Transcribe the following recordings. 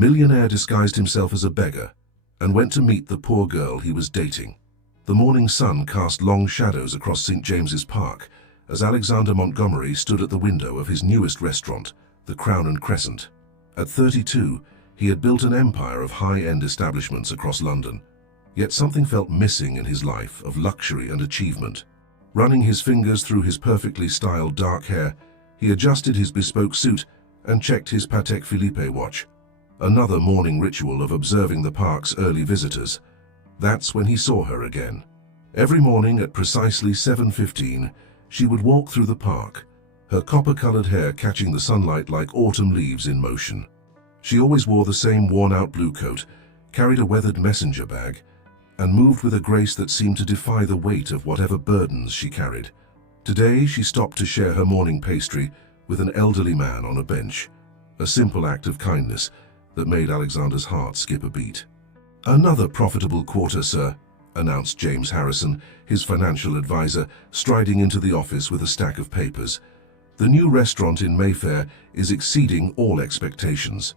Millionaire disguised himself as a beggar and went to meet the poor girl he was dating. The morning sun cast long shadows across St. James's Park as Alexander Montgomery stood at the window of his newest restaurant, the Crown and Crescent. At 32, he had built an empire of high-end establishments across London, yet something felt missing in his life of luxury and achievement. Running his fingers through his perfectly styled dark hair, he adjusted his bespoke suit and checked his Patek Philippe watch. Another morning ritual of observing the park's early visitors. That's when he saw her again. Every morning at precisely 7:15, she would walk through the park, her copper-colored hair catching the sunlight like autumn leaves in motion. She always wore the same worn-out blue coat, carried a weathered messenger bag, and moved with a grace that seemed to defy the weight of whatever burdens she carried. Today, she stopped to share her morning pastry with an elderly man on a bench, a simple act of kindness that made Alexander's heart skip a beat. "Another profitable quarter, sir," announced James Harrison, his financial advisor, striding into the office with a stack of papers. "The new restaurant in Mayfair is exceeding all expectations."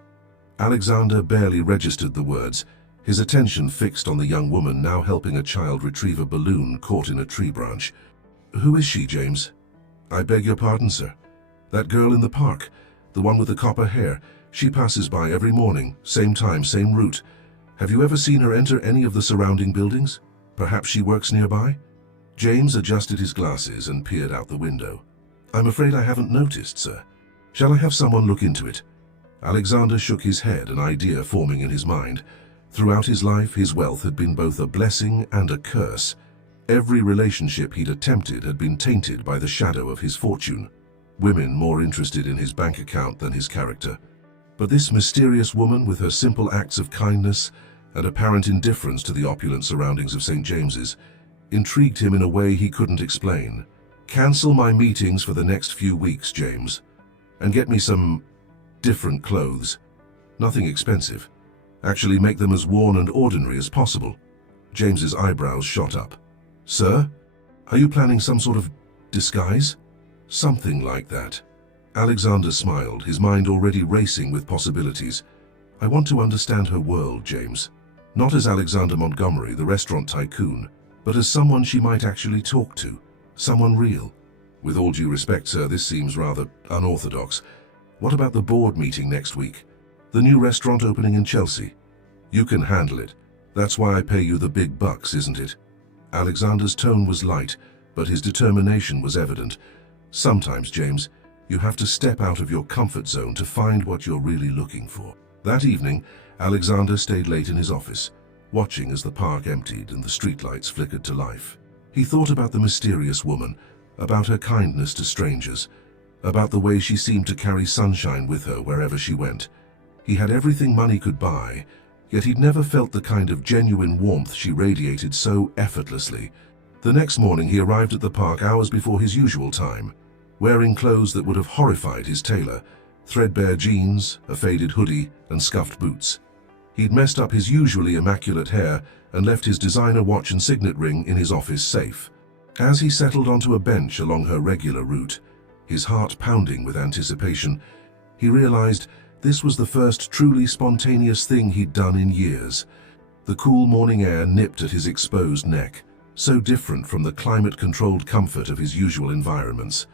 Alexander barely registered the words, his attention fixed on the young woman now helping a child retrieve a balloon caught in a tree branch. "Who is she, James?" "I beg your pardon, sir." "That girl in the park, the one with the copper hair. She passes by every morning, same time, same route. Have you ever seen her enter any of the surrounding buildings? Perhaps she works nearby?" James adjusted his glasses and peered out the window. "I'm afraid I haven't noticed, sir. Shall I have someone look into it?" Alexander shook his head, an idea forming in his mind. Throughout his life, his wealth had been both a blessing and a curse. Every relationship he'd attempted had been tainted by the shadow of his fortune. Women more interested in his bank account than his character. But this mysterious woman, with her simple acts of kindness and apparent indifference to the opulent surroundings of St. James's, intrigued him in a way he couldn't explain. "Cancel my meetings for the next few weeks, James, and get me some different clothes. Nothing expensive. Actually make them as worn and ordinary as possible." James's eyebrows shot up. "Sir, are you planning some sort of disguise?" "Something like that." Alexander smiled, his mind already racing with possibilities. "I want to understand her world, James. Not as Alexander Montgomery, the restaurant tycoon, but as someone she might actually talk to. Someone real. With all due respect, sir, this seems rather unorthodox. What about the board meeting next week? The new restaurant opening in Chelsea? You can handle it. That's why I pay you the big bucks, isn't it?" Alexander's tone was light, but his determination was evident. "Sometimes, James, you have to step out of your comfort zone to find what you're really looking for." That evening, Alexander stayed late in his office, watching as the park emptied and the streetlights flickered to life. He thought about the mysterious woman, about her kindness to strangers, about the way she seemed to carry sunshine with her wherever she went. He had everything money could buy, yet he'd never felt the kind of genuine warmth she radiated so effortlessly. The next morning he arrived at the park hours before his usual time, wearing clothes that would have horrified his tailor, threadbare jeans, a faded hoodie, and scuffed boots. He'd messed up his usually immaculate hair and left his designer watch and signet ring in his office safe. As he settled onto a bench along her regular route, his heart pounding with anticipation, he realized this was the first truly spontaneous thing he'd done in years. The cool morning air nipped at his exposed neck, so different from the climate-controlled comfort of his usual environments.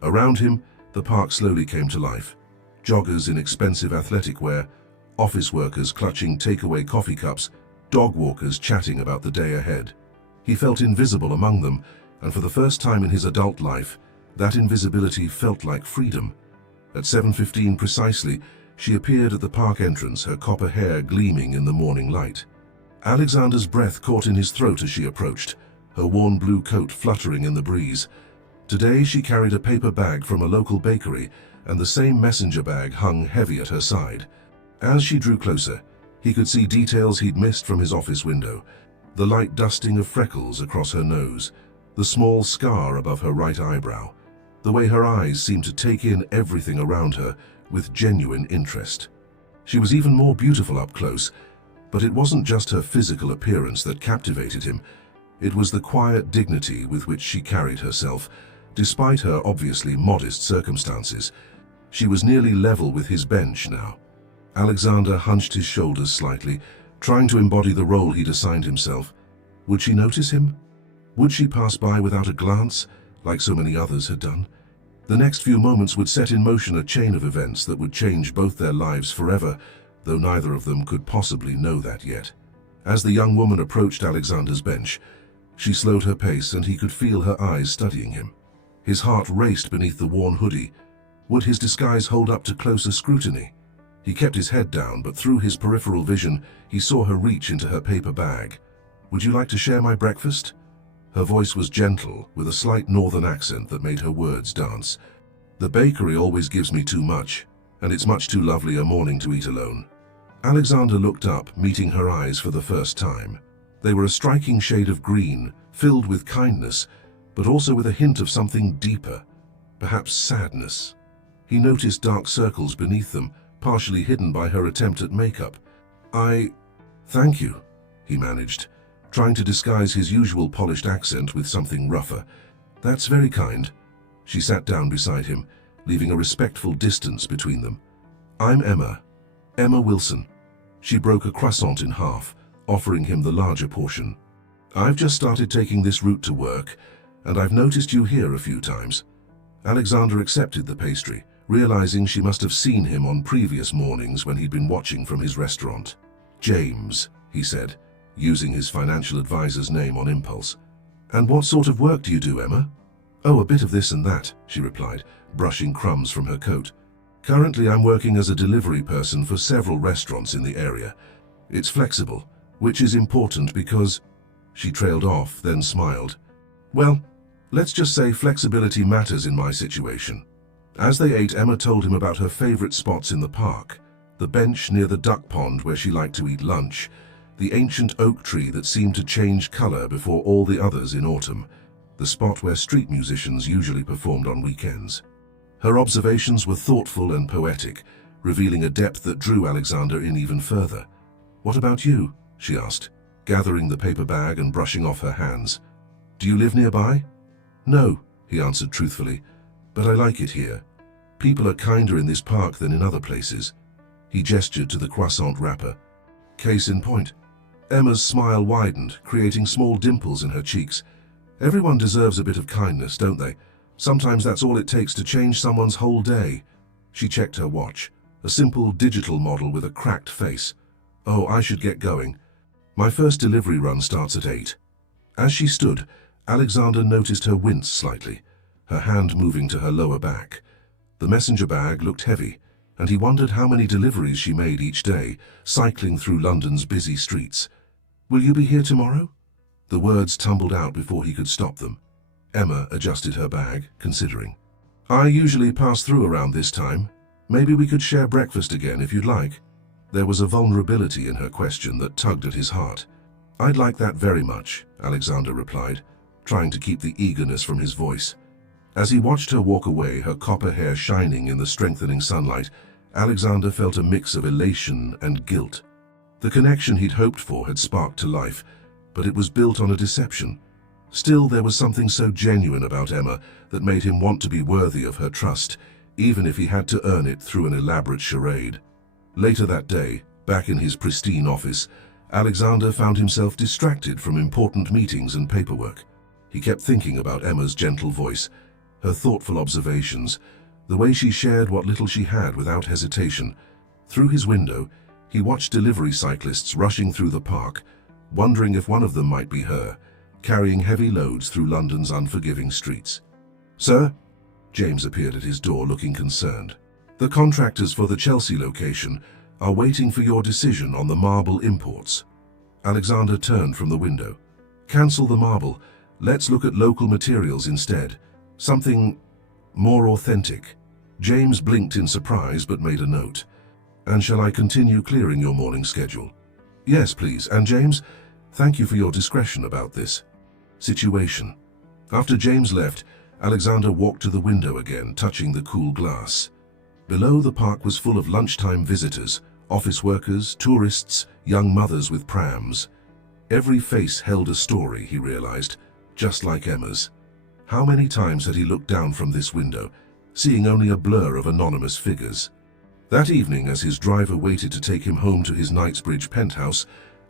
Around him, the park slowly came to life. Joggers in expensive athletic wear, office workers clutching takeaway coffee cups, dog walkers chatting about the day ahead. He felt invisible among them, and for the first time in his adult life, that invisibility felt like freedom. At 7:15 precisely, she appeared at the park entrance, her copper hair gleaming in the morning light. Alexander's breath caught in his throat as she approached, her worn blue coat fluttering in the breeze. Today she carried a paper bag from a local bakery, and the same messenger bag hung heavy at her side. As she drew closer, he could see details he'd missed from his office window. The light dusting of freckles across her nose, the small scar above her right eyebrow, the way her eyes seemed to take in everything around her with genuine interest. She was even more beautiful up close, but it wasn't just her physical appearance that captivated him. It was the quiet dignity with which she carried herself, despite her obviously modest circumstances. She was nearly level with his bench now. Alexander hunched his shoulders slightly, trying to embody the role he'd assigned himself. Would she notice him? Would she pass by without a glance, like so many others had done? The next few moments would set in motion a chain of events that would change both their lives forever, though neither of them could possibly know that yet. As the young woman approached Alexander's bench, she slowed her pace and he could feel her eyes studying him. His heart raced beneath the worn hoodie. Would his disguise hold up to closer scrutiny? He kept his head down, but through his peripheral vision, he saw her reach into her paper bag. "Would you like to share my breakfast?" Her voice was gentle, with a slight northern accent that made her words dance. "The bakery always gives me too much, and it's much too lovely a morning to eat alone." Alexander looked up, meeting her eyes for the first time. They were a striking shade of green, filled with kindness, but also with a hint of something deeper, perhaps sadness. He noticed dark circles beneath them, partially hidden by her attempt at makeup. Thank you," he managed, trying to disguise his usual polished accent with something rougher. "That's very kind." She sat down beside him, leaving a respectful distance between them. "I'm Emma Wilson." She broke a croissant in half, offering him the larger portion. "I've just started taking this route to work, and I've noticed you here a few times." Alexander accepted the pastry, realizing she must have seen him on previous mornings when he'd been watching from his restaurant. "James," he said, using his financial advisor's name on impulse. "And what sort of work do you do, Emma?" "Oh, a bit of this and that," she replied, brushing crumbs from her coat. "Currently I'm working as a delivery person for several restaurants in the area. It's flexible, which is important because—" She trailed off, then smiled. "Well, let's just say flexibility matters in my situation." As they ate, Emma told him about her favorite spots in the park: the bench near the duck pond where she liked to eat lunch, the ancient oak tree that seemed to change color before all the others in autumn, the spot where street musicians usually performed on weekends. Her observations were thoughtful and poetic, revealing a depth that drew Alexander in even further. "What about you?" she asked, gathering the paper bag and brushing off her hands. "Do you live nearby?" "No," he answered truthfully, "but I like it here. People are kinder in this park than in other places." He gestured to the croissant wrapper. "Case in point." Emma's smile widened, creating small dimples in her cheeks. "Everyone deserves a bit of kindness, don't they? Sometimes that's all it takes to change someone's whole day." She checked her watch, a simple digital model with a cracked face. "Oh, I should get going. My first delivery run starts at 8. As she stood, Alexander noticed her wince slightly, her hand moving to her lower back. The messenger bag looked heavy, and he wondered how many deliveries she made each day, cycling through London's busy streets. "Will you be here tomorrow?" The words tumbled out before he could stop them. Emma adjusted her bag, considering. "I usually pass through around this time. Maybe we could share breakfast again if you'd like." There was a vulnerability in her question that tugged at his heart. "I'd like that very much," Alexander replied, trying to keep the eagerness from his voice. As he watched her walk away, her copper hair shining in the strengthening sunlight, Alexander felt a mix of elation and guilt. The connection he'd hoped for had sparked to life, but it was built on a deception. Still, there was something so genuine about Emma that made him want to be worthy of her trust, even if he had to earn it through an elaborate charade. Later that day, back in his pristine office, Alexander found himself distracted from important meetings and paperwork. He kept thinking about Emma's gentle voice, her thoughtful observations, the way she shared what little she had without hesitation. Through his window, he watched delivery cyclists rushing through the park, wondering if one of them might be her, carrying heavy loads through London's unforgiving streets. "Sir?" James appeared at his door looking concerned. "The contractors for the Chelsea location are waiting for your decision on the marble imports." Alexander turned from the window. "Cancel the marble. Let's look at local materials instead. Something more authentic." James blinked in surprise but made a note. "And shall I continue clearing your morning schedule?" "Yes, please. And James, thank you for your discretion about this situation." After James left, Alexander walked to the window again, touching the cool glass. Below, the park was full of lunchtime visitors, office workers, tourists, young mothers with prams. Every face held a story, he realized, just like Emma's. How many times had he looked down from this window, seeing only a blur of anonymous figures? That evening, as his driver waited to take him home to his Knightsbridge penthouse,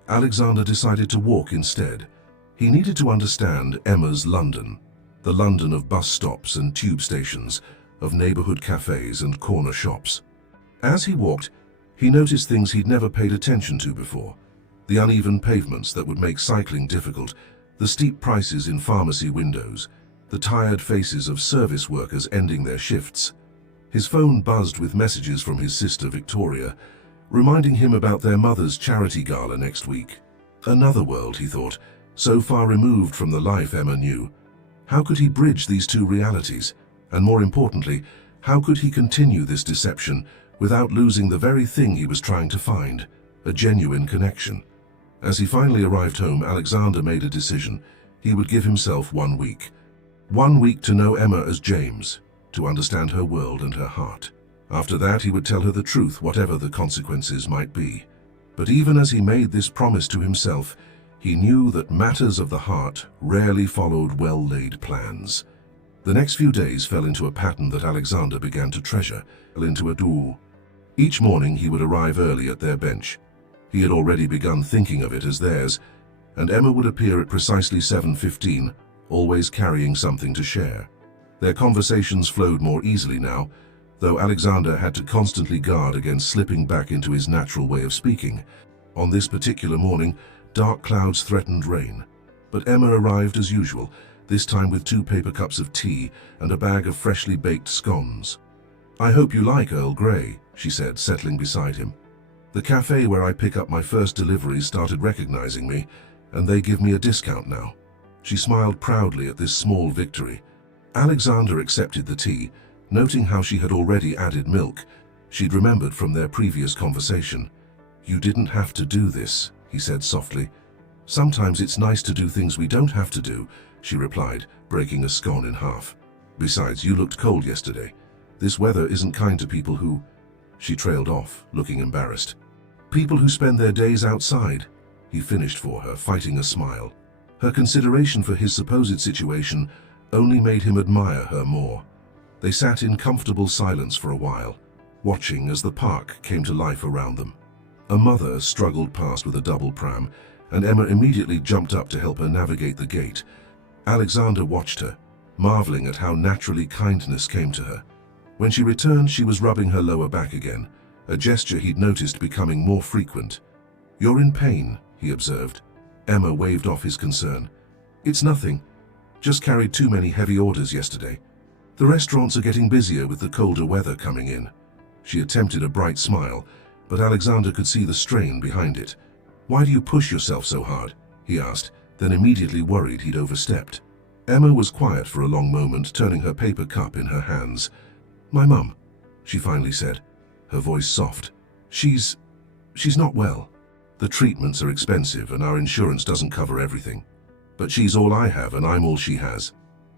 Alexander decided to walk instead. He needed to understand Emma's London, the London of bus stops and tube stations, of neighborhood cafes and corner shops. As he walked, he noticed things he'd never paid attention to before. The uneven pavements that would make cycling difficult, the steep prices in pharmacy windows, the tired faces of service workers ending their shifts. His phone buzzed with messages from his sister Victoria, reminding him about their mother's charity gala next week. Another world, he thought, so far removed from the life Emma knew. How could he bridge these two realities? And more importantly, how could he continue this deception without losing the very thing he was trying to find, a genuine connection? As he finally arrived home, Alexander made a decision. He would give himself 1 week. 1 week to know Emma as James, to understand her world and her heart. After that, he would tell her the truth, whatever the consequences might be. But even as he made this promise to himself, he knew that matters of the heart rarely followed well-laid plans. The next few days fell into a pattern that Alexander began to treasure, into a duel. Each morning he would arrive early at their bench. He had already begun thinking of it as theirs, and Emma would appear at precisely 7:15, always carrying something to share. Their conversations flowed more easily now, though Alexander had to constantly guard against slipping back into his natural way of speaking. On this particular morning, dark clouds threatened rain, but Emma arrived as usual, this time with 2 paper cups of tea and a bag of freshly baked scones. "I hope you like Earl Grey," she said, settling beside him. "The cafe where I pick up my first deliveries started recognizing me, and they give me a discount now." She smiled proudly at this small victory. Alexander accepted the tea, noting how she had already added milk. She'd remembered from their previous conversation. "You didn't have to do this," he said softly. "Sometimes it's nice to do things we don't have to do," she replied, breaking a scone in half. "Besides, you looked cold yesterday. This weather isn't kind to people who—" She trailed off, looking embarrassed. "People who spend their days outside," he finished for her, fighting a smile. Her consideration for his supposed situation only made him admire her more. They sat in comfortable silence for a while, watching as the park came to life around them. A mother struggled past with a double pram, and Emma immediately jumped up to help her navigate the gate. Alexander watched her, marveling at how naturally kindness came to her. When she returned, she was rubbing her lower back again, a gesture he'd noticed becoming more frequent. "You're in pain," he observed. Emma waved off his concern. "It's nothing. Just carried too many heavy orders yesterday. The restaurants are getting busier with the colder weather coming in." She attempted a bright smile, but Alexander could see the strain behind it. "Why do you push yourself so hard?" he asked, then immediately worried he'd overstepped. Emma was quiet for a long moment, turning her paper cup in her hands. "My mum," she finally said, her voice soft. She's not well. The treatments are expensive and our insurance doesn't cover everything. But she's all I have and I'm all she has."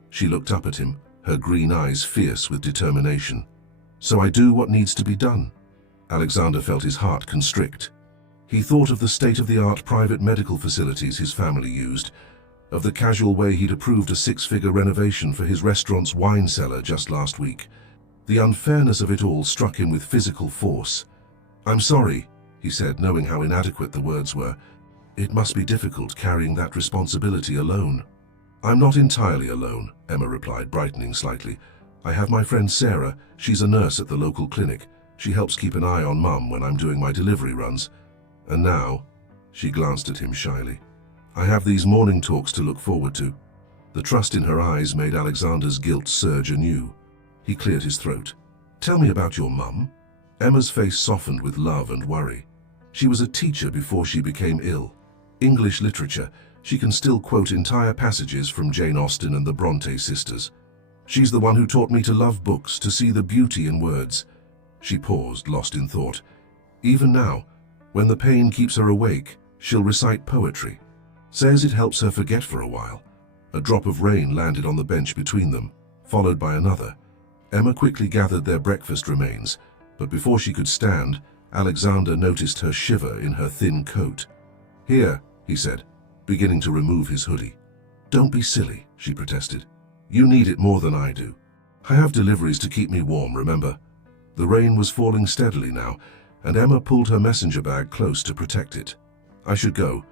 She looked up at him, her green eyes fierce with determination. "So I do what needs to be done." Alexander felt his heart constrict. He thought of the state-of-the-art private medical facilities his family used, of the casual way he'd approved a 6-figure renovation for his restaurant's wine cellar just last week. The unfairness of it all struck him with physical force. "I'm sorry," he said, knowing how inadequate the words were. "It must be difficult carrying that responsibility alone." "I'm not entirely alone," Emma replied, brightening slightly. "I have my friend Sarah. She's a nurse at the local clinic. She helps keep an eye on Mum when I'm doing my delivery runs. And now," she glanced at him shyly, "I have these morning talks to look forward to." The trust in her eyes made Alexander's guilt surge anew. He cleared his throat. "Tell me about your mum." Emma's face softened with love and worry. She was a teacher before she became ill. English literature, she can still quote entire passages from Jane Austen and the Bronte sisters. "She's the one who taught me to love books, to see the beauty in words." She paused, lost in thought. "Even now, when the pain keeps her awake, she'll recite poetry. Says it helps her forget for a while." A drop of rain landed on the bench between them, followed by another. Emma quickly gathered their breakfast remains, but before she could stand, Alexander noticed her shiver in her thin coat. "Here," he said, beginning to remove his hoodie. "Don't be silly," she protested. "You need it more than I do. I have deliveries to keep me warm, remember?" The rain was falling steadily now, and Emma pulled her messenger bag close to protect it. "I should go.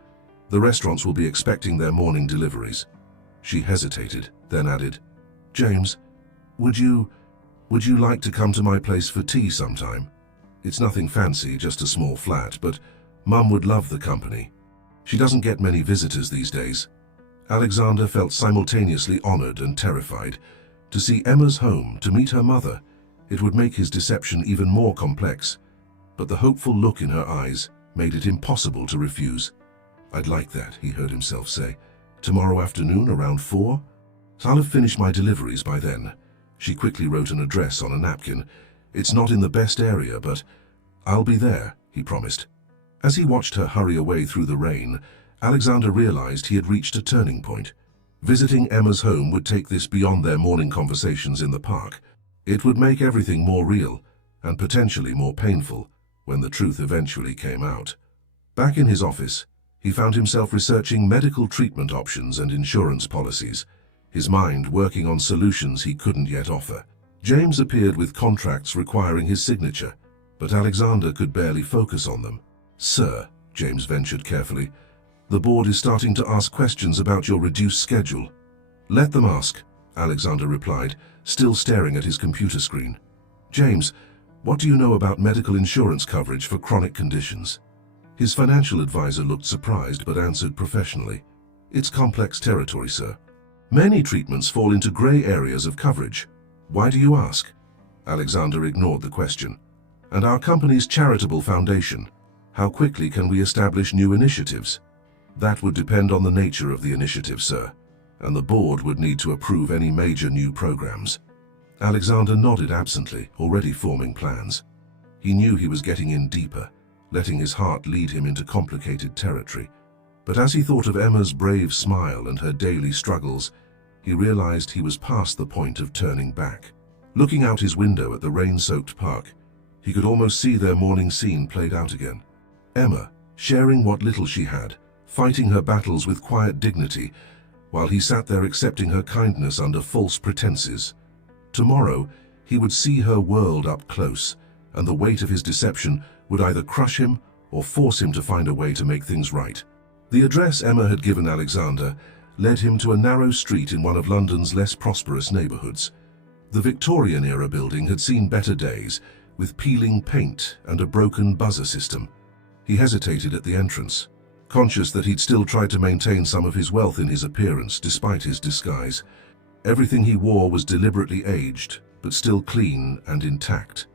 The restaurants will be expecting their morning deliveries." She hesitated, then added, "James, would you like to come to my place for tea sometime? It's nothing fancy, just a small flat, but Mum would love the company. She doesn't get many visitors these days." Alexander felt simultaneously honored and terrified. To see Emma's home, to meet her mother, it would make his deception even more complex. But the hopeful look in her eyes made it impossible to refuse. "I'd like that," he heard himself say. "Tomorrow afternoon around 4? I'll have finished my deliveries by then." She quickly wrote an address on a napkin. "It's not in the best area, but I'll be there," he promised. As he watched her hurry away through the rain, Alexander realized he had reached a turning point. Visiting Emma's home would take this beyond their morning conversations in the park. It would make everything more real, and potentially more painful, when the truth eventually came out. Back in his office, he found himself researching medical treatment options and insurance policies, his mind working on solutions he couldn't yet offer. James appeared with contracts requiring his signature, but Alexander could barely focus on them. "Sir," James ventured carefully, "the board is starting to ask questions about your reduced schedule." "Let them ask," Alexander replied, still staring at his computer screen. "James, what do you know about medical insurance coverage for chronic conditions?" His financial advisor looked surprised but answered professionally. "It's complex territory, sir. Many treatments fall into gray areas of coverage. Why do you ask?" Alexander ignored the question. "And our company's charitable foundation. How quickly can we establish new initiatives?" "That would depend on the nature of the initiative, sir, and the board would need to approve any major new programs." Alexander nodded absently, already forming plans. He knew he was getting in deeper, letting his heart lead him into complicated territory. But as he thought of Emma's brave smile and her daily struggles, he realized he was past the point of turning back. Looking out his window at the rain-soaked park, he could almost see their morning scene played out again. Emma, sharing what little she had, fighting her battles with quiet dignity, while he sat there accepting her kindness under false pretenses. Tomorrow, he would see her world up close, and the weight of his deception would either crush him or force him to find a way to make things right. The address Emma had given Alexander led him to a narrow street in one of London's less prosperous neighborhoods. The Victorian-era building had seen better days, with peeling paint and a broken buzzer system. He hesitated at the entrance, conscious that he'd still tried to maintain some of his wealth in his appearance despite his disguise. Everything he wore was deliberately aged, but still clean and intact.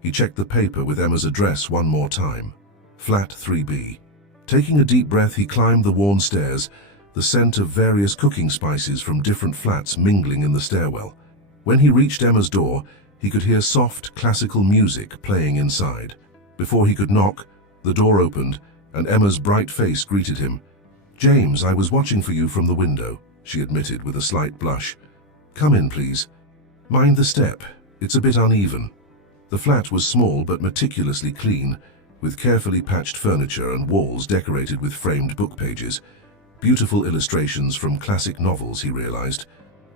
He checked the paper with Emma's address one more time. Flat 3B. Taking a deep breath, he climbed the worn stairs, the scent of various cooking spices from different flats mingling in the stairwell. When he reached Emma's door, he could hear soft, classical music playing inside. Before he could knock, the door opened, and Emma's bright face greeted him. "James, I was watching for you from the window," she admitted with a slight blush. "Come in, please. Mind the step. It's a bit uneven." The flat was small but meticulously clean, with carefully patched furniture and walls decorated with framed book pages. Beautiful illustrations from classic novels, he realized.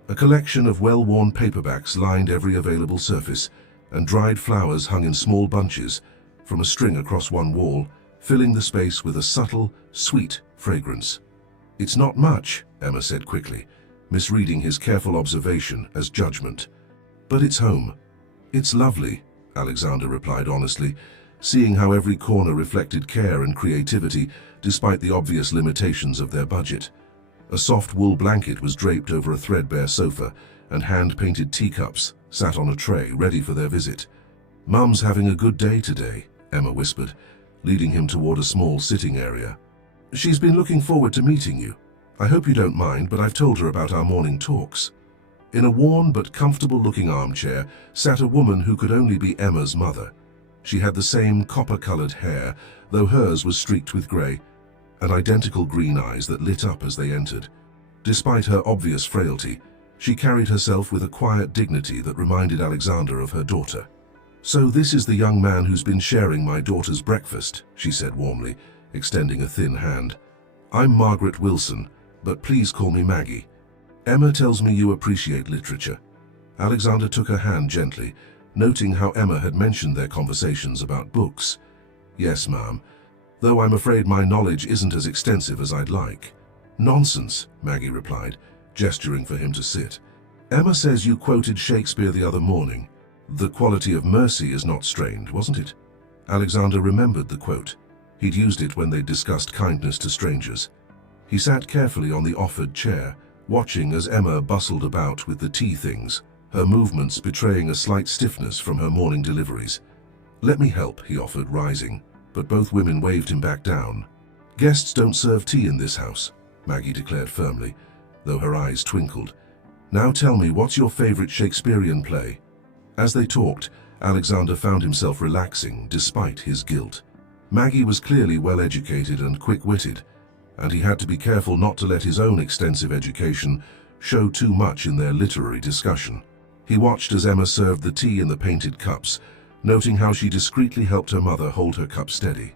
A collection of well-worn paperbacks lined every available surface, and dried flowers hung in small bunches from a string across one wall, filling the space with a subtle, sweet fragrance. "It's not much," Emma said quickly, misreading his careful observation as judgment. "But it's home." "It's lovely," Alexander replied honestly, seeing how every corner reflected care and creativity despite the obvious limitations of their budget. A soft wool blanket was draped over a threadbare sofa, and hand-painted teacups sat on a tray ready for their visit. "Mum's having a good day today," Emma whispered, leading him toward a small sitting area. "She's been looking forward to meeting you. I hope you don't mind, but I've told her about our morning talks." In a worn but comfortable-looking armchair sat a woman who could only be Emma's mother. She had the same copper-colored hair, though hers was streaked with gray, and identical green eyes that lit up as they entered. Despite her obvious frailty, she carried herself with a quiet dignity that reminded Alexander of her daughter. "So this is the young man who's been sharing my daughter's breakfast," she said warmly, extending a thin hand. "I'm Margaret Wilson, but please call me Maggie. Emma tells me you appreciate literature." Alexander took her hand gently, noting how Emma had mentioned their conversations about books. "Yes, ma'am, though I'm afraid my knowledge isn't as extensive as I'd like." "Nonsense," Maggie replied, gesturing for him to sit. "Emma says you quoted Shakespeare the other morning. The quality of mercy is not strained, wasn't it?" Alexander remembered the quote. He'd used it when they'd discussed kindness to strangers. He sat carefully on the offered chair, watching as Emma bustled about with the tea things, her movements betraying a slight stiffness from her morning deliveries. "Let me help," he offered, rising, but both women waved him back down. "Guests don't serve tea in this house," Maggie declared firmly, though her eyes twinkled. "Now tell me, what's your favorite Shakespearean play?" As they talked, Alexander found himself relaxing despite his guilt. Maggie was clearly well-educated and quick-witted, and he had to be careful not to let his own extensive education show too much in their literary discussion. He watched as Emma served the tea in the painted cups, noting how she discreetly helped her mother hold her cup steady.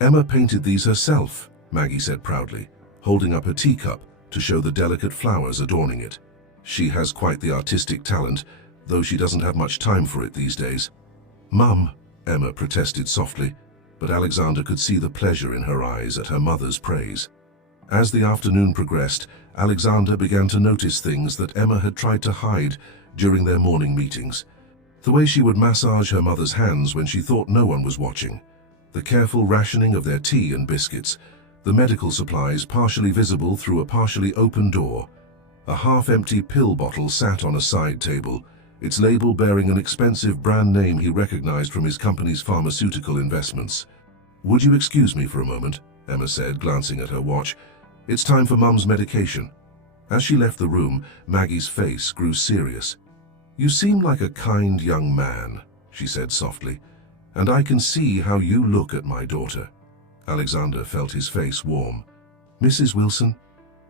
"Emma painted these herself," Maggie said proudly, holding up her teacup to show the delicate flowers adorning it. "She has quite the artistic talent, though she doesn't have much time for it these days." "Mum," Emma protested softly, but Alexander could see the pleasure in her eyes at her mother's praise. As the afternoon progressed, Alexander began to notice things that Emma had tried to hide during their morning meetings. The way she would massage her mother's hands when she thought no one was watching, the careful rationing of their tea and biscuits, the medical supplies partially visible through a partially open door. A half-empty pill bottle sat on a side table, its label bearing an expensive brand name he recognized from his company's pharmaceutical investments. "Would you excuse me for a moment?" Emma said, glancing at her watch. "It's time for Mum's medication." As she left the room, Maggie's face grew serious. "You seem like a kind young man," she said softly, "and I can see how you look at my daughter." Alexander felt his face warm. "Mrs. Wilson?"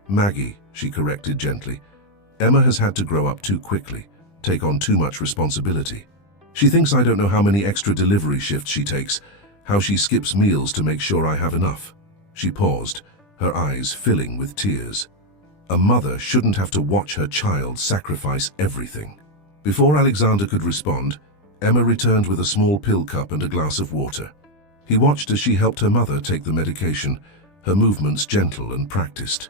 "Maggie," she corrected gently. "Emma has had to grow up too quickly, take on too much responsibility. She thinks I don't know how many extra delivery shifts she takes, how she skips meals to make sure I have enough." She paused, her eyes filling with tears. A mother shouldn't have to watch her child sacrifice everything. Before Alexander could respond, Emma returned with a small pill cup and a glass of water. He watched as she helped her mother take the medication, her movements gentle and practiced.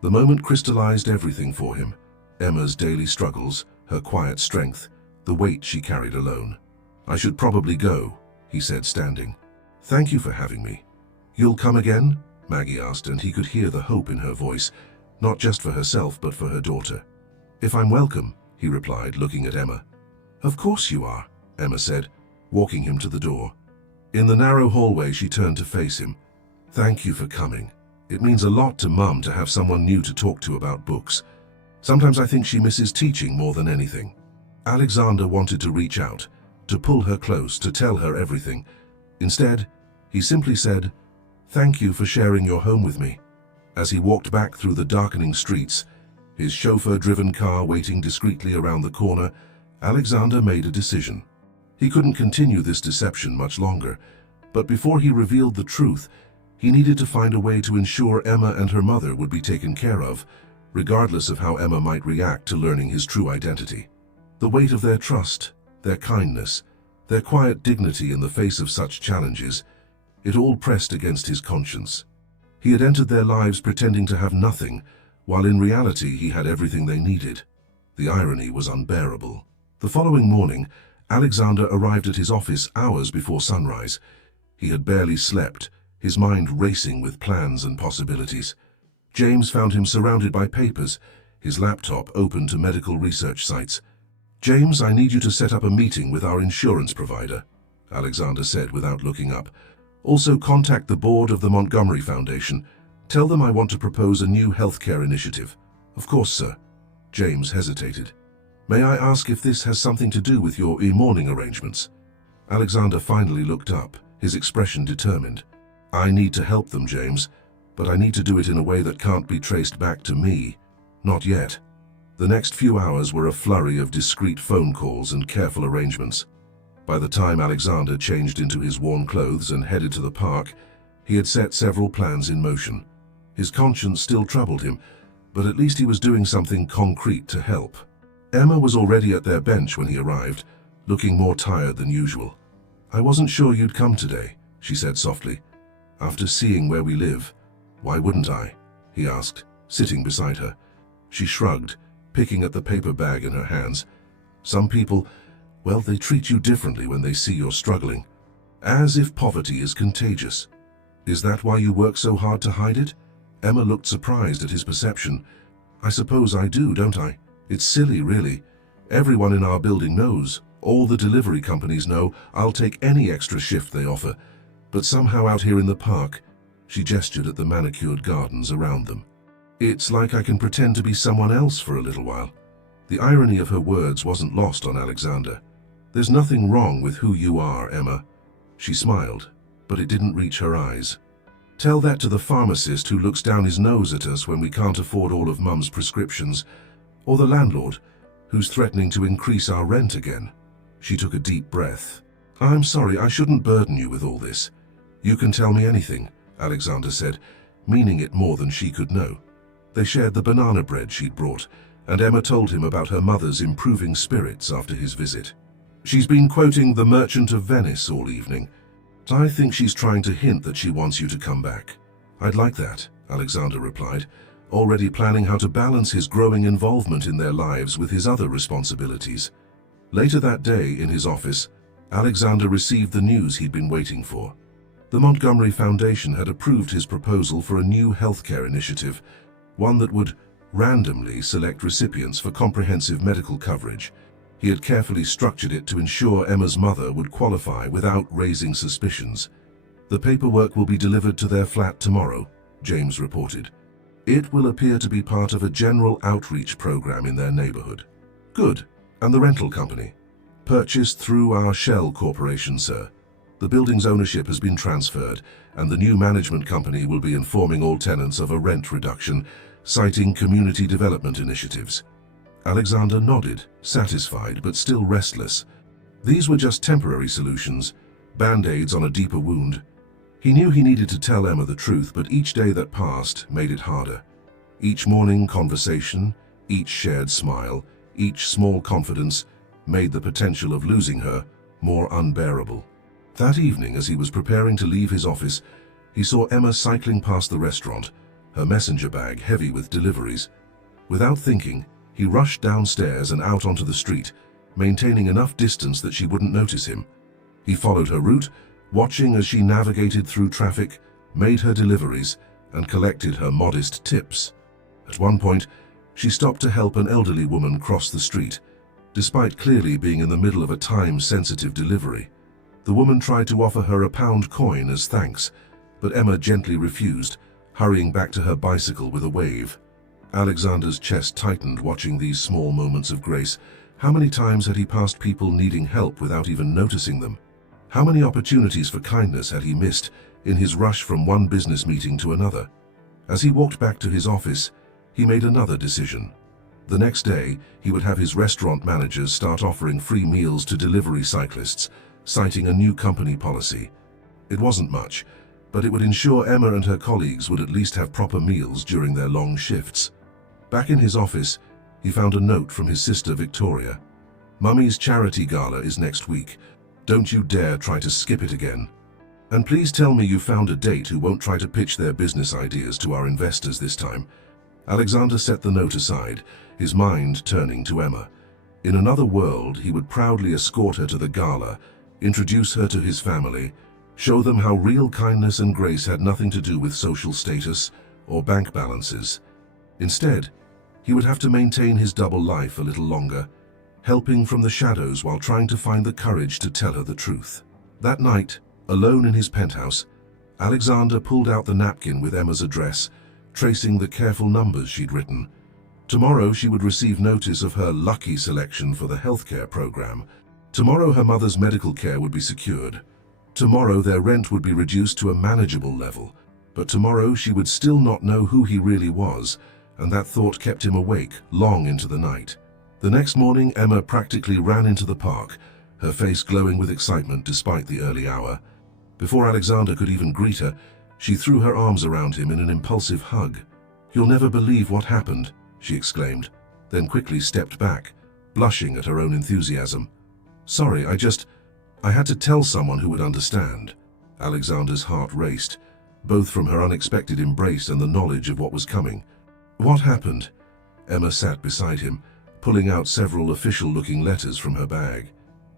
The moment crystallized everything for him: Emma's daily struggles, her quiet strength, the weight she carried alone. "I should probably go," he said, standing. "Thank you for having me." "You'll come again?" Maggie asked, and he could hear the hope in her voice, not just for herself but for her daughter. "If I'm welcome," he replied, looking at Emma. "Of course you are," Emma said, walking him to the door. In the narrow hallway, she turned to face him. "Thank you for coming. It means a lot to Mum to have someone new to talk to about books. Sometimes I think she misses teaching more than anything." Alexander wanted to reach out, to pull her close, to tell her everything. Instead, he simply said, "Thank you for sharing your home with me." As he walked back through the darkening streets, his chauffeur-driven car waiting discreetly around the corner, Alexander made a decision. He couldn't continue this deception much longer, but before he revealed the truth, he needed to find a way to ensure Emma and her mother would be taken care of, regardless of how Emma might react to learning his true identity. The weight of their trust, their kindness, their quiet dignity in the face of such challenges, it all pressed against his conscience. He had entered their lives pretending to have nothing, while in reality he had everything they needed. The irony was unbearable. The following morning, Alexander arrived at his office hours before sunrise. He had barely slept, his mind racing with plans and possibilities. James found him surrounded by papers, his laptop open to medical research sites. "James, I need you to set up a meeting with our insurance provider," Alexander said without looking up. "Also contact the board of the Montgomery Foundation. Tell them I want to propose a new healthcare initiative." "Of course, sir." James hesitated. "May I ask if this has something to do with your e-morning arrangements?" Alexander finally looked up, his expression determined. "I need to help them, James, but I need to do it in a way that can't be traced back to me. Not yet." The next few hours were a flurry of discreet phone calls and careful arrangements. By the time Alexander changed into his worn clothes and headed to the park, he had set several plans in motion. His conscience still troubled him, but at least he was doing something concrete to help. Emma was already at their bench when he arrived, looking more tired than usual. "I wasn't sure you'd come today," she said softly. "After seeing where we live, why wouldn't I?" he asked, sitting beside her. She shrugged, picking at the paper bag in her hands. "Some people, well, they treat you differently when they see you're struggling. As if poverty is contagious. Is that why you work so hard to hide it?" Emma looked surprised at his perception. "I suppose I do, don't I? It's silly, really. Everyone in our building knows. All the delivery companies know. I'll take any extra shift they offer. But somehow out here in the park," she gestured at the manicured gardens around them, "it's like I can pretend to be someone else for a little while." The irony of her words wasn't lost on Alexander. "There's nothing wrong with who you are, Emma." She smiled, but it didn't reach her eyes. "Tell that to the pharmacist who looks down his nose at us when we can't afford all of Mum's prescriptions, or the landlord who's threatening to increase our rent again." She took a deep breath. "I'm sorry, I shouldn't burden you with all this. You can tell me anything," Alexander said, meaning it more than she could know. They shared the banana bread she'd brought, and Emma told him about her mother's improving spirits after his visit. "She's been quoting The Merchant of Venice all evening. I think she's trying to hint that she wants you to come back." "I'd like that," Alexander replied, already planning how to balance his growing involvement in their lives with his other responsibilities. Later that day, in his office, Alexander received the news he'd been waiting for. The Montgomery Foundation had approved his proposal for a new healthcare initiative, one that would randomly select recipients for comprehensive medical coverage. He had carefully structured it to ensure Emma's mother would qualify without raising suspicions. "The paperwork will be delivered to their flat tomorrow," James reported. "It will appear to be part of a general outreach program in their neighborhood." "Good. And the rental company?" "Purchased through our shell corporation, sir. The building's ownership has been transferred, and the new management company will be informing all tenants of a rent reduction, citing community development initiatives." Alexander nodded, satisfied but still restless. These were just temporary solutions, band-aids on a deeper wound. He knew he needed to tell Emma the truth, but each day that passed made it harder. Each morning conversation, each shared smile, each small confidence made the potential of losing her more unbearable. That evening, as he was preparing to leave his office, he saw Emma cycling past the restaurant, her messenger bag heavy with deliveries. Without thinking, he rushed downstairs and out onto the street, maintaining enough distance that she wouldn't notice him. He followed her route, watching as she navigated through traffic, made her deliveries, and collected her modest tips. At one point, she stopped to help an elderly woman cross the street, despite clearly being in the middle of a time-sensitive delivery. The woman tried to offer her a pound coin as thanks, but Emma gently refused, hurrying back to her bicycle with a wave. Alexander's chest tightened watching these small moments of grace. How many times had he passed people needing help without even noticing them? How many opportunities for kindness had he missed in his rush from one business meeting to another? As he walked back to his office, he made another decision. The next day, he would have his restaurant managers start offering free meals to delivery cyclists, citing a new company policy. It wasn't much, but it would ensure Emma and her colleagues would at least have proper meals during their long shifts. Back in his office, he found a note from his sister Victoria. "Mummy's charity gala is next week. Don't you dare try to skip it again. And please tell me you found a date who won't try to pitch their business ideas to our investors this time." Alexander set the note aside, his mind turning to Emma. In another world, he would proudly escort her to the gala, introduce her to his family, show them how real kindness and grace had nothing to do with social status or bank balances. Instead, he would have to maintain his double life a little longer, helping from the shadows while trying to find the courage to tell her the truth. That night, alone in his penthouse, Alexander pulled out the napkin with Emma's address, tracing the careful numbers she'd written. Tomorrow she would receive notice of her lucky selection for the healthcare program. Tomorrow her mother's medical care would be secured. Tomorrow their rent would be reduced to a manageable level. But tomorrow she would still not know who he really was, and that thought kept him awake long into the night. The next morning, Emma practically ran into the park, her face glowing with excitement despite the early hour. Before Alexander could even greet her, she threw her arms around him in an impulsive hug. "You'll never believe what happened," she exclaimed, then quickly stepped back, blushing at her own enthusiasm. Sorry, I had to tell someone who would understand. Alexander's heart raced, both from her unexpected embrace and the knowledge of what was coming. What happened? Emma sat beside him, pulling out several official-looking letters from her bag.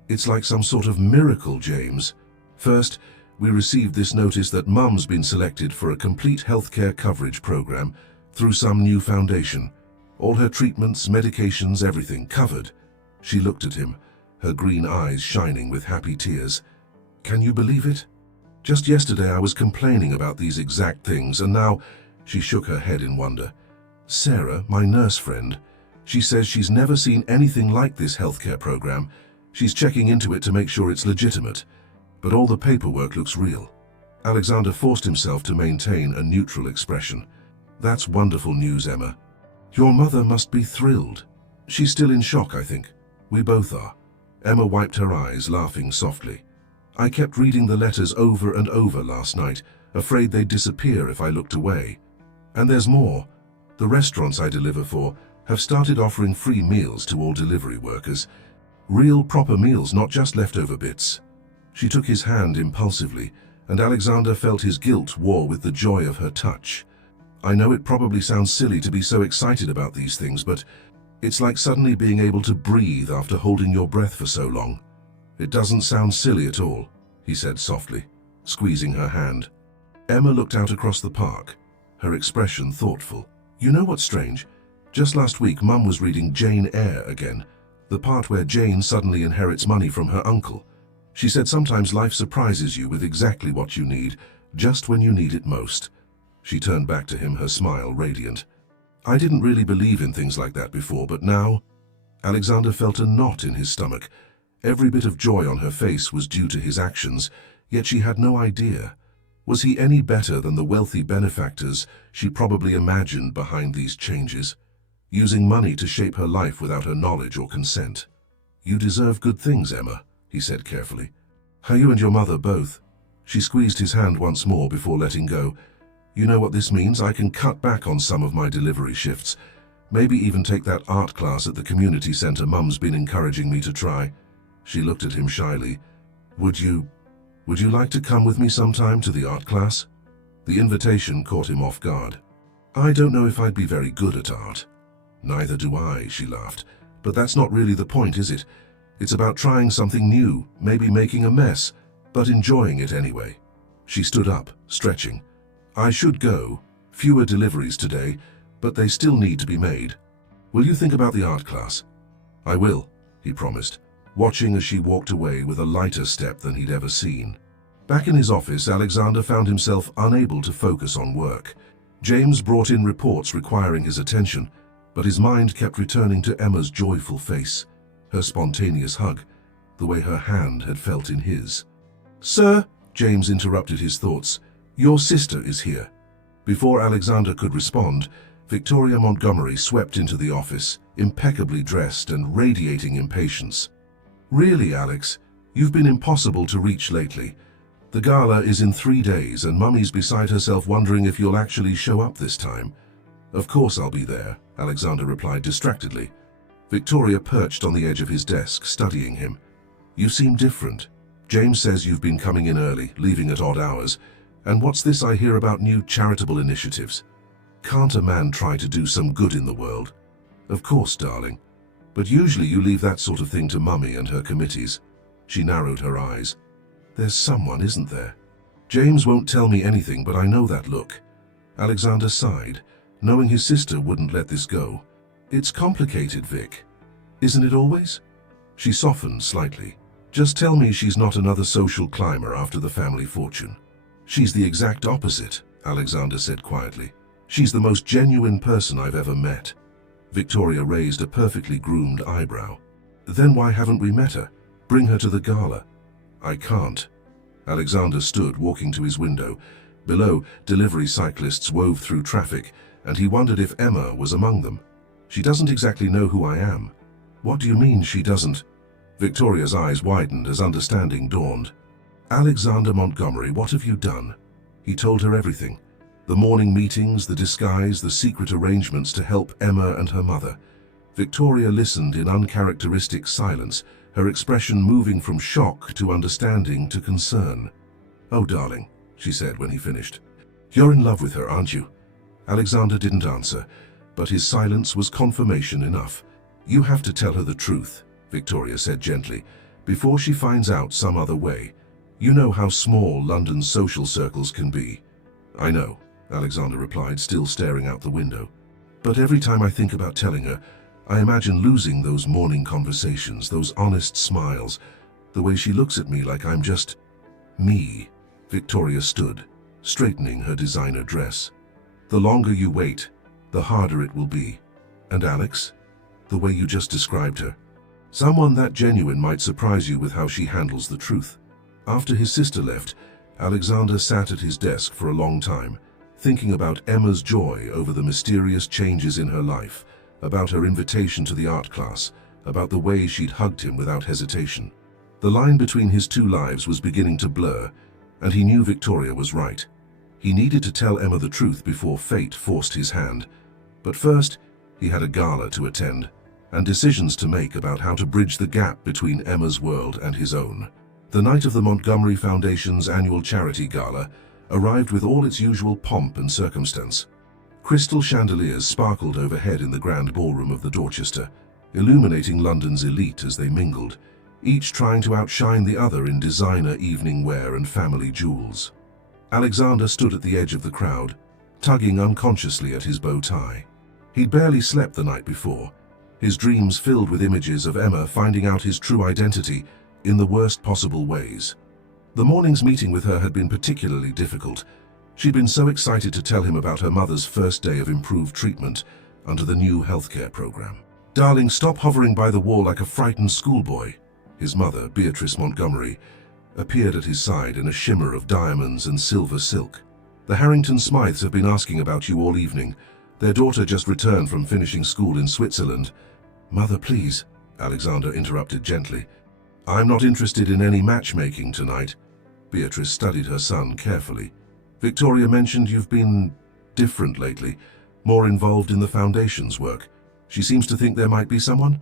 It's like some sort of miracle, James. First, we received this notice that Mum's been selected for a complete healthcare coverage program through some new foundation. All her treatments, medications, everything covered. She looked at him, her green eyes shining with happy tears. Can you believe it? Just yesterday I was complaining about these exact things, and now she shook her head in wonder. Sarah, my nurse friend, she says she's never seen anything like this healthcare program. She's checking into it to make sure it's legitimate, but all the paperwork looks real. Alexander forced himself to maintain a neutral expression. That's wonderful news, Emma. Your mother must be thrilled. She's still in shock, I think. We both are. Emma wiped her eyes, laughing softly. I kept reading the letters over and over last night, afraid they'd disappear if I looked away. And there's more. The restaurants I deliver for have started offering free meals to all delivery workers. Real proper meals, not just leftover bits. She took his hand impulsively, and Alexander felt his guilt war with the joy of her touch. I know it probably sounds silly to be so excited about these things, but it's like suddenly being able to breathe after holding your breath for so long. It doesn't sound silly at all, he said softly, squeezing her hand. Emma looked out across the park, her expression thoughtful. You know what's strange? Just last week, Mum was reading Jane Eyre again, the part where Jane suddenly inherits money from her uncle. She said sometimes life surprises you with exactly what you need, just when you need it most. She turned back to him, her smile radiant. I didn't really believe in things like that before, but now... Alexander felt a knot in his stomach. Every bit of joy on her face was due to his actions, yet she had no idea. Was he any better than the wealthy benefactors she probably imagined behind these changes, using money to shape her life without her knowledge or consent? You deserve good things, Emma, he said carefully. How you and your mother both. She squeezed his hand once more before letting go. You know what this means? I can cut back on some of my delivery shifts. Maybe even take that art class at the community center Mum's been encouraging me to try. She looked at him shyly. Would you like to come with me sometime to the art class? The invitation caught him off guard. I don't know if I'd be very good at art. Neither do I, she laughed. But that's not really the point, is it? It's about trying something new, maybe making a mess, but enjoying it anyway. She stood up, stretching. I should go. Fewer deliveries today, but they still need to be made. Will you think about the art class? I will, he promised, watching as she walked away with a lighter step than he'd ever seen. Back in his office, Alexander found himself unable to focus on work. James brought in reports requiring his attention, but his mind kept returning to Emma's joyful face, her spontaneous hug, the way her hand had felt in his. Sir, James interrupted his thoughts, your sister is here. Before Alexander could respond, Victoria Montgomery swept into the office, impeccably dressed and radiating impatience. Really, Alex, you've been impossible to reach lately. The gala is in 3 days and Mummy's beside herself wondering if you'll actually show up this time. Of course I'll be there, Alexander replied distractedly. Victoria perched on the edge of his desk, studying him. You seem different. James says you've been coming in early, leaving at odd hours. And what's this I hear about new charitable initiatives? Can't a man try to do some good in the world? Of course, darling. But usually you leave that sort of thing to Mummy and her committees. She narrowed her eyes. There's someone, isn't there? James won't tell me anything, but I know that look. Alexander sighed, knowing his sister wouldn't let this go. It's complicated, Vic. Isn't it always? She softened slightly. Just tell me she's not another social climber after the family fortune. She's the exact opposite, Alexander said quietly. She's the most genuine person I've ever met. Victoria raised a perfectly groomed eyebrow. Then why haven't we met her? Bring her to the gala. I can't. Alexander stood, walking to his window. Below, delivery cyclists wove through traffic, and he wondered if Emma was among them. She doesn't exactly know who I am. What do you mean she doesn't? Victoria's eyes widened as understanding dawned. Alexander Montgomery, what have you done? He told her everything. The morning meetings, the disguise, the secret arrangements to help Emma and her mother. Victoria listened in uncharacteristic silence, her expression moving from shock to understanding to concern. "Oh, darling," she said when he finished. "You're in love with her, aren't you?" Alexander didn't answer, but his silence was confirmation enough. "You have to tell her the truth," Victoria said gently, "before she finds out some other way. You know how small London's social circles can be." "I know," Alexander replied, still staring out the window. "But every time I think about telling her, I imagine losing those morning conversations, those honest smiles, the way she looks at me like I'm just me." Victoria stood, straightening her designer dress. "The longer you wait, the harder it will be. And Alex, the way you just described her, someone that genuine might surprise you with how she handles the truth." After his sister left, Alexander sat at his desk for a long time, thinking about Emma's joy over the mysterious changes in her life, about her invitation to the art class, about the way she'd hugged him without hesitation. The line between his two lives was beginning to blur, and he knew Victoria was right. He needed to tell Emma the truth before fate forced his hand. But first, he had a gala to attend, and decisions to make about how to bridge the gap between Emma's world and his own. The night of the Montgomery Foundation's annual charity gala arrived with all its usual pomp and circumstance. Crystal chandeliers sparkled overhead in the grand ballroom of the Dorchester, illuminating London's elite as they mingled, each trying to outshine the other in designer evening wear and family jewels. Alexander stood at the edge of the crowd, tugging unconsciously at his bow tie. He'd barely slept the night before, his dreams filled with images of Emma finding out his true identity in the worst possible ways. The morning's meeting with her had been particularly difficult. She'd been so excited to tell him about her mother's first day of improved treatment under the new healthcare program. "Darling, stop hovering by the wall like a frightened schoolboy." His mother, Beatrice Montgomery, appeared at his side in a shimmer of diamonds and silver silk. "The Harrington Smythes have been asking about you all evening. Their daughter just returned from finishing school in Switzerland." "Mother, please," Alexander interrupted gently. "I'm not interested in any matchmaking tonight." Beatrice studied her son carefully. "Victoria mentioned you've been different lately, more involved in the foundation's work. She seems to think there might be someone?"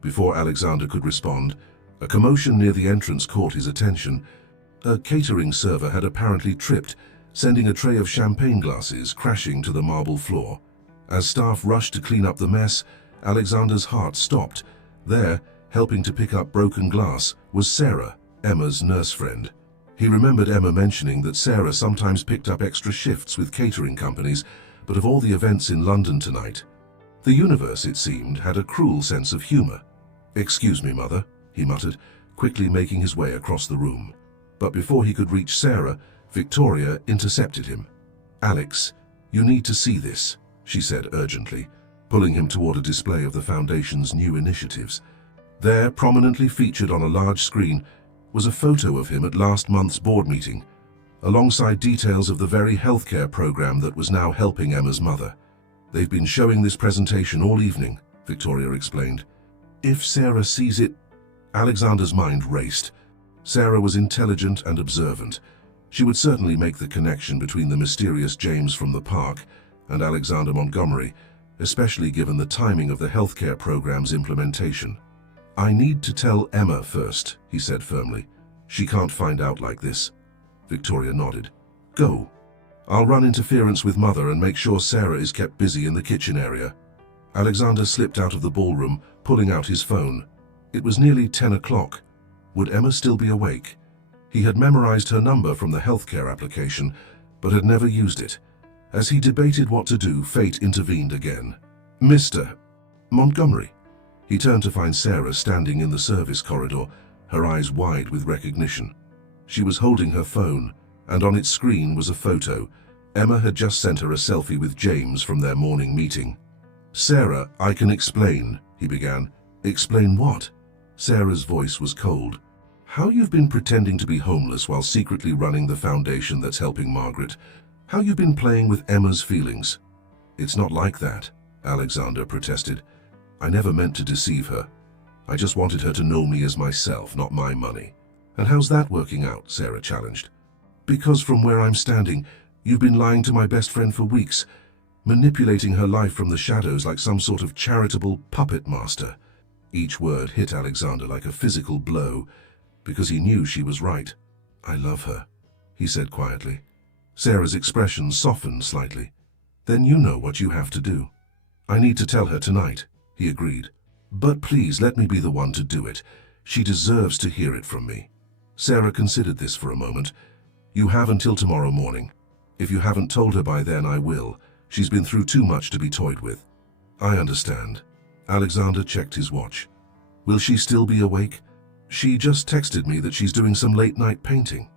Before Alexander could respond, a commotion near the entrance caught his attention. A catering server had apparently tripped, sending a tray of champagne glasses crashing to the marble floor. As staff rushed to clean up the mess, Alexander's heart stopped. There, helping to pick up broken glass, was Sarah, Emma's nurse friend. He remembered Emma mentioning that Sarah sometimes picked up extra shifts with catering companies, but of all the events in London tonight, the universe, it seemed, had a cruel sense of humor. "Excuse me, Mother," he muttered, quickly making his way across the room. But before he could reach Sarah, Victoria intercepted him. "Alex, you need to see this," she said urgently, pulling him toward a display of the Foundation's new initiatives. There, prominently featured on a large screen, was a photo of him at last month's board meeting, alongside details of the very healthcare program that was now helping Emma's mother. "They've been showing this presentation all evening," Victoria explained. "If Sarah sees it..." Alexander's mind raced. Sarah was intelligent and observant. She would certainly make the connection between the mysterious James from the park and Alexander Montgomery, especially given the timing of the healthcare program's implementation. "I need to tell Emma first," he said firmly. "She can't find out like this." Victoria nodded. "Go. I'll run interference with Mother and make sure Sarah is kept busy in the kitchen area." Alexander slipped out of the ballroom, pulling out his phone. It was nearly 10 o'clock. Would Emma still be awake? He had memorized her number from the healthcare application, but had never used it. As he debated what to do, fate intervened again. "Mr. Montgomery." He turned to find Sarah standing in the service corridor, her eyes wide with recognition. She was holding her phone, and on its screen was a photo. Emma had just sent her a selfie with James from their morning meeting. "Sarah, I can explain," he began. "Explain what?" Sarah's voice was cold. "How you've been pretending to be homeless while secretly running the foundation that's helping Margaret. How you've been playing with Emma's feelings." "It's not like that," Alexander protested. "I never meant to deceive her. I just wanted her to know me as myself, not my money." "And how's that working out?" Sarah challenged. "Because from where I'm standing, you've been lying to my best friend for weeks, manipulating her life from the shadows like some sort of charitable puppet master." Each word hit Alexander like a physical blow, because he knew she was right. "I love her," he said quietly. Sarah's expression softened slightly. "Then you know what you have to do." "I need to tell her tonight," he agreed. "But please let me be the one to do it. She deserves to hear it from me." Sarah considered this for a moment. "You have until tomorrow morning. If you haven't told her by then, I will. She's been through too much to be toyed with." "I understand." Alexander checked his watch. "Will she still be awake?" "She just texted me that she's doing some late-night painting."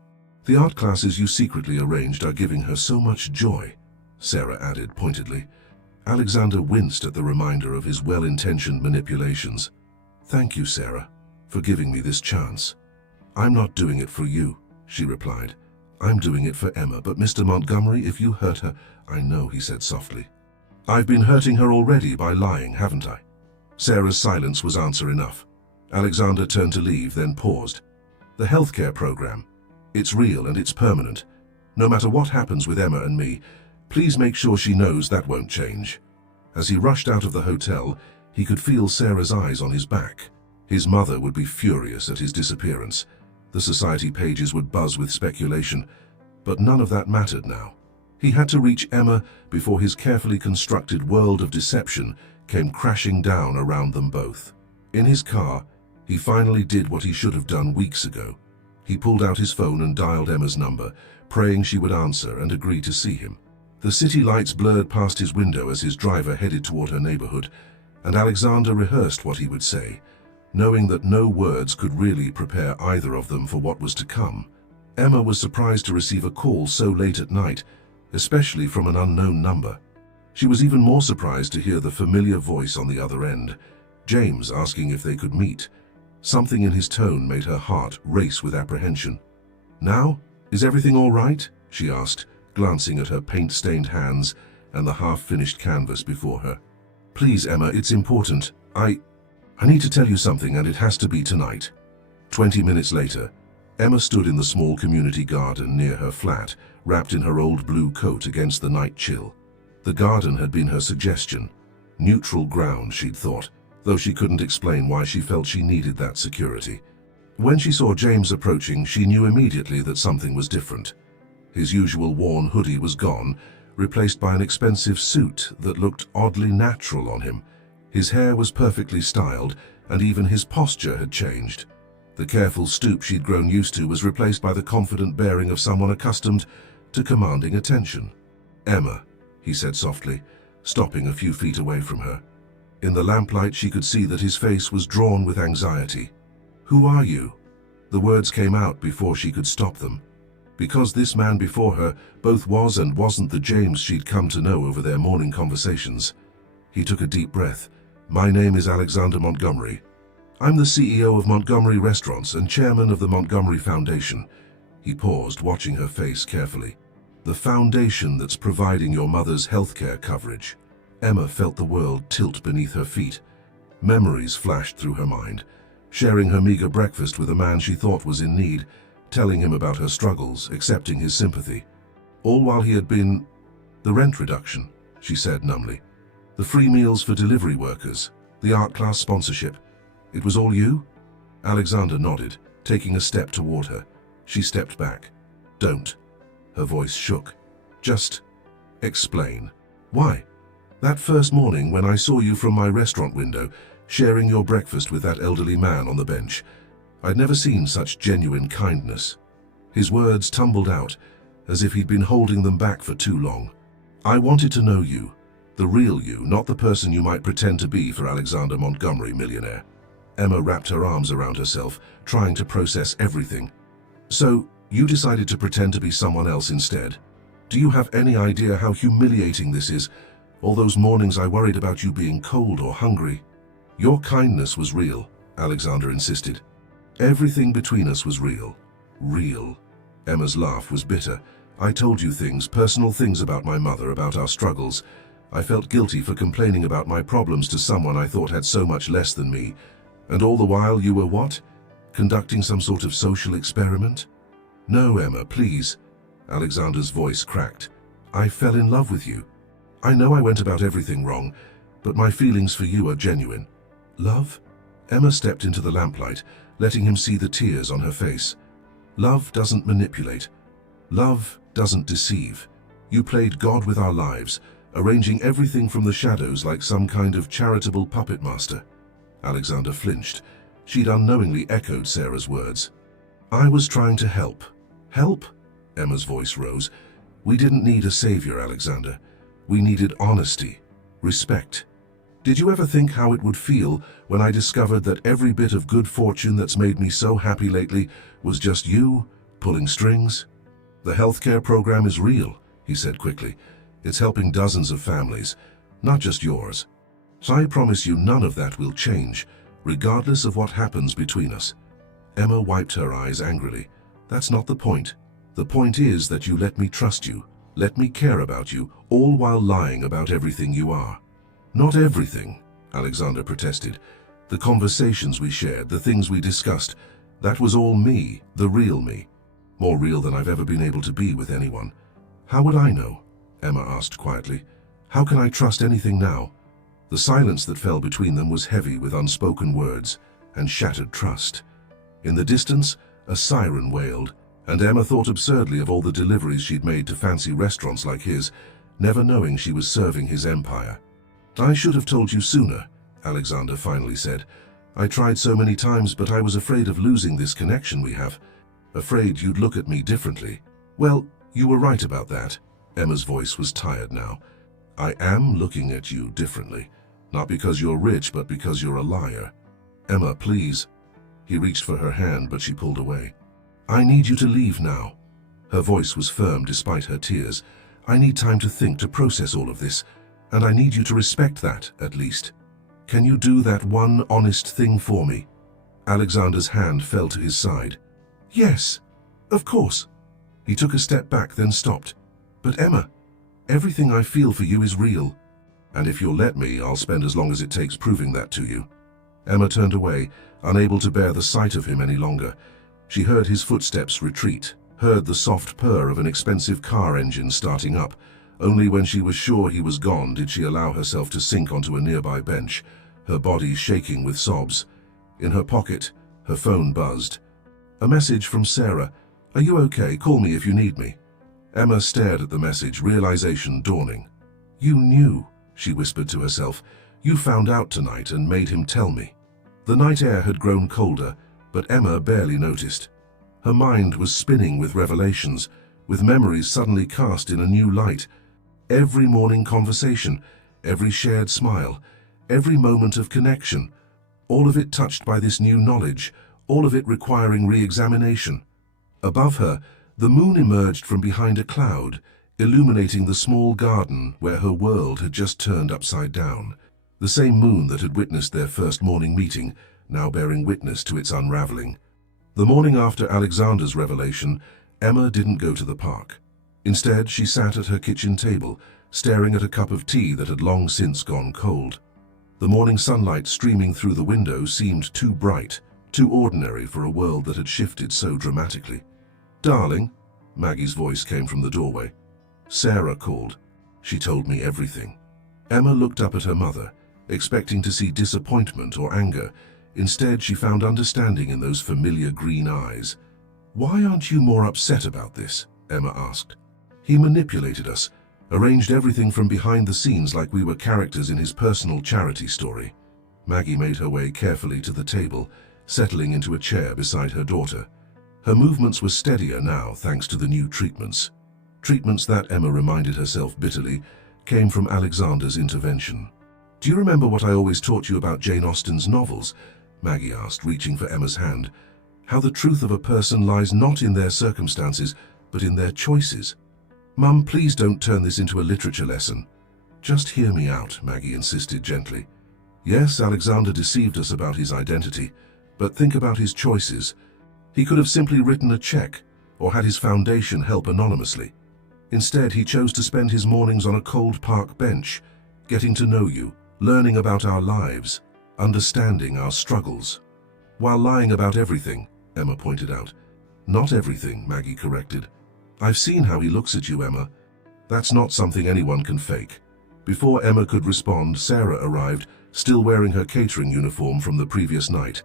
"The art classes you secretly arranged are giving her so much joy," Sarah added pointedly. Alexander winced at the reminder of his well-intentioned manipulations. "Thank you, Sarah, for giving me this chance." "I'm not doing it for you," she replied. "I'm doing it for Emma, but Mr. Montgomery, if you hurt her—" "I know," he said softly. "I've been hurting her already by lying, haven't I?" Sarah's silence was answer enough. Alexander turned to leave, then paused. "The healthcare program. It's real and it's permanent. No matter what happens with Emma and me, please make sure she knows that won't change." As he rushed out of the hotel, he could feel Sarah's eyes on his back. His mother would be furious at his disappearance. The society pages would buzz with speculation, but none of that mattered now. He had to reach Emma before his carefully constructed world of deception came crashing down around them both. In his car, he finally did what he should have done weeks ago. He pulled out his phone and dialed Emma's number, praying she would answer and agree to see him. The city lights blurred past his window as his driver headed toward her neighborhood, and Alexander rehearsed what he would say, knowing that no words could really prepare either of them for what was to come. Emma was surprised to receive a call so late at night, especially from an unknown number. She was even more surprised to hear the familiar voice on the other end, James asking if they could meet. Something in his tone made her heart race with apprehension. "Now? Is everything all right?" she asked, glancing at her paint-stained hands and the half-finished canvas before her. "Please, Emma, it's important. I need to tell you something, and it has to be tonight." 20 minutes later, Emma stood in the small community garden near her flat, wrapped in her old blue coat against the night chill. The garden had been her suggestion. Neutral ground, she'd thought, though she couldn't explain why she felt she needed that security. When she saw James approaching, she knew immediately that something was different. His usual worn hoodie was gone, replaced by an expensive suit that looked oddly natural on him. His hair was perfectly styled, and even his posture had changed. The careful stoop she'd grown used to was replaced by the confident bearing of someone accustomed to commanding attention. "Emma," he said softly, stopping a few feet away from her. In the lamplight, she could see that his face was drawn with anxiety. "Who are you?" The words came out before she could stop them. Because this man before her both was and wasn't the James she'd come to know over their morning conversations. He took a deep breath. "My name is Alexander Montgomery. I'm the CEO of Montgomery Restaurants and chairman of the Montgomery Foundation." He paused, watching her face carefully. "The foundation that's providing your mother's healthcare coverage." Emma felt the world tilt beneath her feet. Memories flashed through her mind, sharing her meager breakfast with a man she thought was in need, telling him about her struggles, accepting his sympathy. All while he had been... "The rent reduction," she said numbly. "The free meals for delivery workers, the art class sponsorship. It was all you?" Alexander nodded, taking a step toward her. She stepped back. "Don't." Her voice shook. "Just explain. Why? That first morning when I saw you from my restaurant window, sharing your breakfast with that elderly man on the bench, I'd never seen such genuine kindness." His words tumbled out, as if he'd been holding them back for too long. "I wanted to know you, the real you, not the person you might pretend to be for Alexander Montgomery, millionaire." Emma wrapped her arms around herself, trying to process everything. "So, you decided to pretend to be someone else instead? Do you have any idea how humiliating this is? All those mornings I worried about you being cold or hungry." "Your kindness was real," Alexander insisted. "Everything between us was real. Real." Emma's laugh was bitter. "I told you things, personal things about my mother, about our struggles. I felt guilty for complaining about my problems to someone I thought had so much less than me. And all the while you were what? Conducting some sort of social experiment?" "No, Emma, please." Alexander's voice cracked. "I fell in love with you. I know I went about everything wrong, but my feelings for you are genuine." "Love?" Emma stepped into the lamplight, letting him see the tears on her face. Love doesn't manipulate. Love doesn't deceive. You played God with our lives, arranging everything from the shadows like some kind of charitable puppet master. Alexander flinched. She'd unknowingly echoed Sarah's words. I was trying to help. Help? Emma's voice rose. We didn't need a savior, Alexander. We needed honesty, respect. Did you ever think how it would feel when I discovered that every bit of good fortune that's made me so happy lately was just you, pulling strings? The healthcare program is real, he said quickly. It's helping dozens of families, not just yours. So I promise you none of that will change, regardless of what happens between us. Emma wiped her eyes angrily. That's not the point. The point is that you let me trust you, let me care about you, all while lying about everything you are. Not everything, Alexander protested. The conversations we shared, the things we discussed, that was all me, the real me. More real than I've ever been able to be with anyone. How would I know? Emma asked quietly. How can I trust anything now? The silence that fell between them was heavy with unspoken words and shattered trust. In the distance, a siren wailed, and Emma thought absurdly of all the deliveries she'd made to fancy restaurants like his, never knowing she was serving his empire. I should have told you sooner, Alexander finally said. I tried so many times, but I was afraid of losing this connection we have. Afraid you'd look at me differently. Well, you were right about that. Emma's voice was tired now. I am looking at you differently. Not because you're rich, but because you're a liar. Emma, please. He reached for her hand, but she pulled away. I need you to leave now. Her voice was firm despite her tears. I need time to think, to process all of this, and I need you to respect that, at least. Can you do that one honest thing for me? Alexander's hand fell to his side. Yes, of course. He took a step back, then stopped. But Emma, everything I feel for you is real. And if you'll let me, I'll spend as long as it takes proving that to you. Emma turned away, unable to bear the sight of him any longer. She heard his footsteps retreat, heard the soft purr of an expensive car engine starting up. Only when she was sure he was gone did she allow herself to sink onto a nearby bench, her body shaking with sobs. In her pocket, her phone buzzed. A message from Sarah. Are you okay? Call me if you need me. Emma stared at the message, realization dawning. You knew, she whispered to herself. You found out tonight and made him tell me. The night air had grown colder, but Emma barely noticed. Her mind was spinning with revelations, with memories suddenly cast in a new light. Every morning conversation, every shared smile, every moment of connection, all of it touched by this new knowledge, all of it requiring re-examination. Above her, the moon emerged from behind a cloud, illuminating the small garden where her world had just turned upside down. The same moon that had witnessed their first morning meeting, now bearing witness to its unraveling. The morning after Alexander's revelation, Emma didn't go to the park. Instead, she sat at her kitchen table, staring at a cup of tea that had long since gone cold. The morning sunlight streaming through the window seemed too bright, too ordinary for a world that had shifted so dramatically. Darling, Maggie's voice came from the doorway. Sarah called. She told me everything. Emma looked up at her mother, expecting to see disappointment or anger. Instead, she found understanding in those familiar green eyes. Why aren't you more upset about this? Emma asked. He manipulated us, arranged everything from behind the scenes like we were characters in his personal charity story. Maggie made her way carefully to the table, settling into a chair beside her daughter. Her movements were steadier now thanks to the new treatments. Treatments that, Emma reminded herself bitterly, came from Alexander's intervention. Do you remember what I always taught you about Jane Austen's novels? Maggie asked, reaching for Emma's hand. How the truth of a person lies not in their circumstances, but in their choices. Mum, please don't turn this into a literature lesson. Just hear me out, Maggie insisted gently. Yes, Alexander deceived us about his identity, but think about his choices. He could have simply written a check, or had his foundation help anonymously. Instead, he chose to spend his mornings on a cold park bench, getting to know you, learning about our lives, understanding our struggles. While lying about everything, Emma pointed out. Not everything, Maggie corrected. I've seen how he looks at you, Emma. That's not something anyone can fake. Before Emma could respond, Sarah arrived, still wearing her catering uniform from the previous night.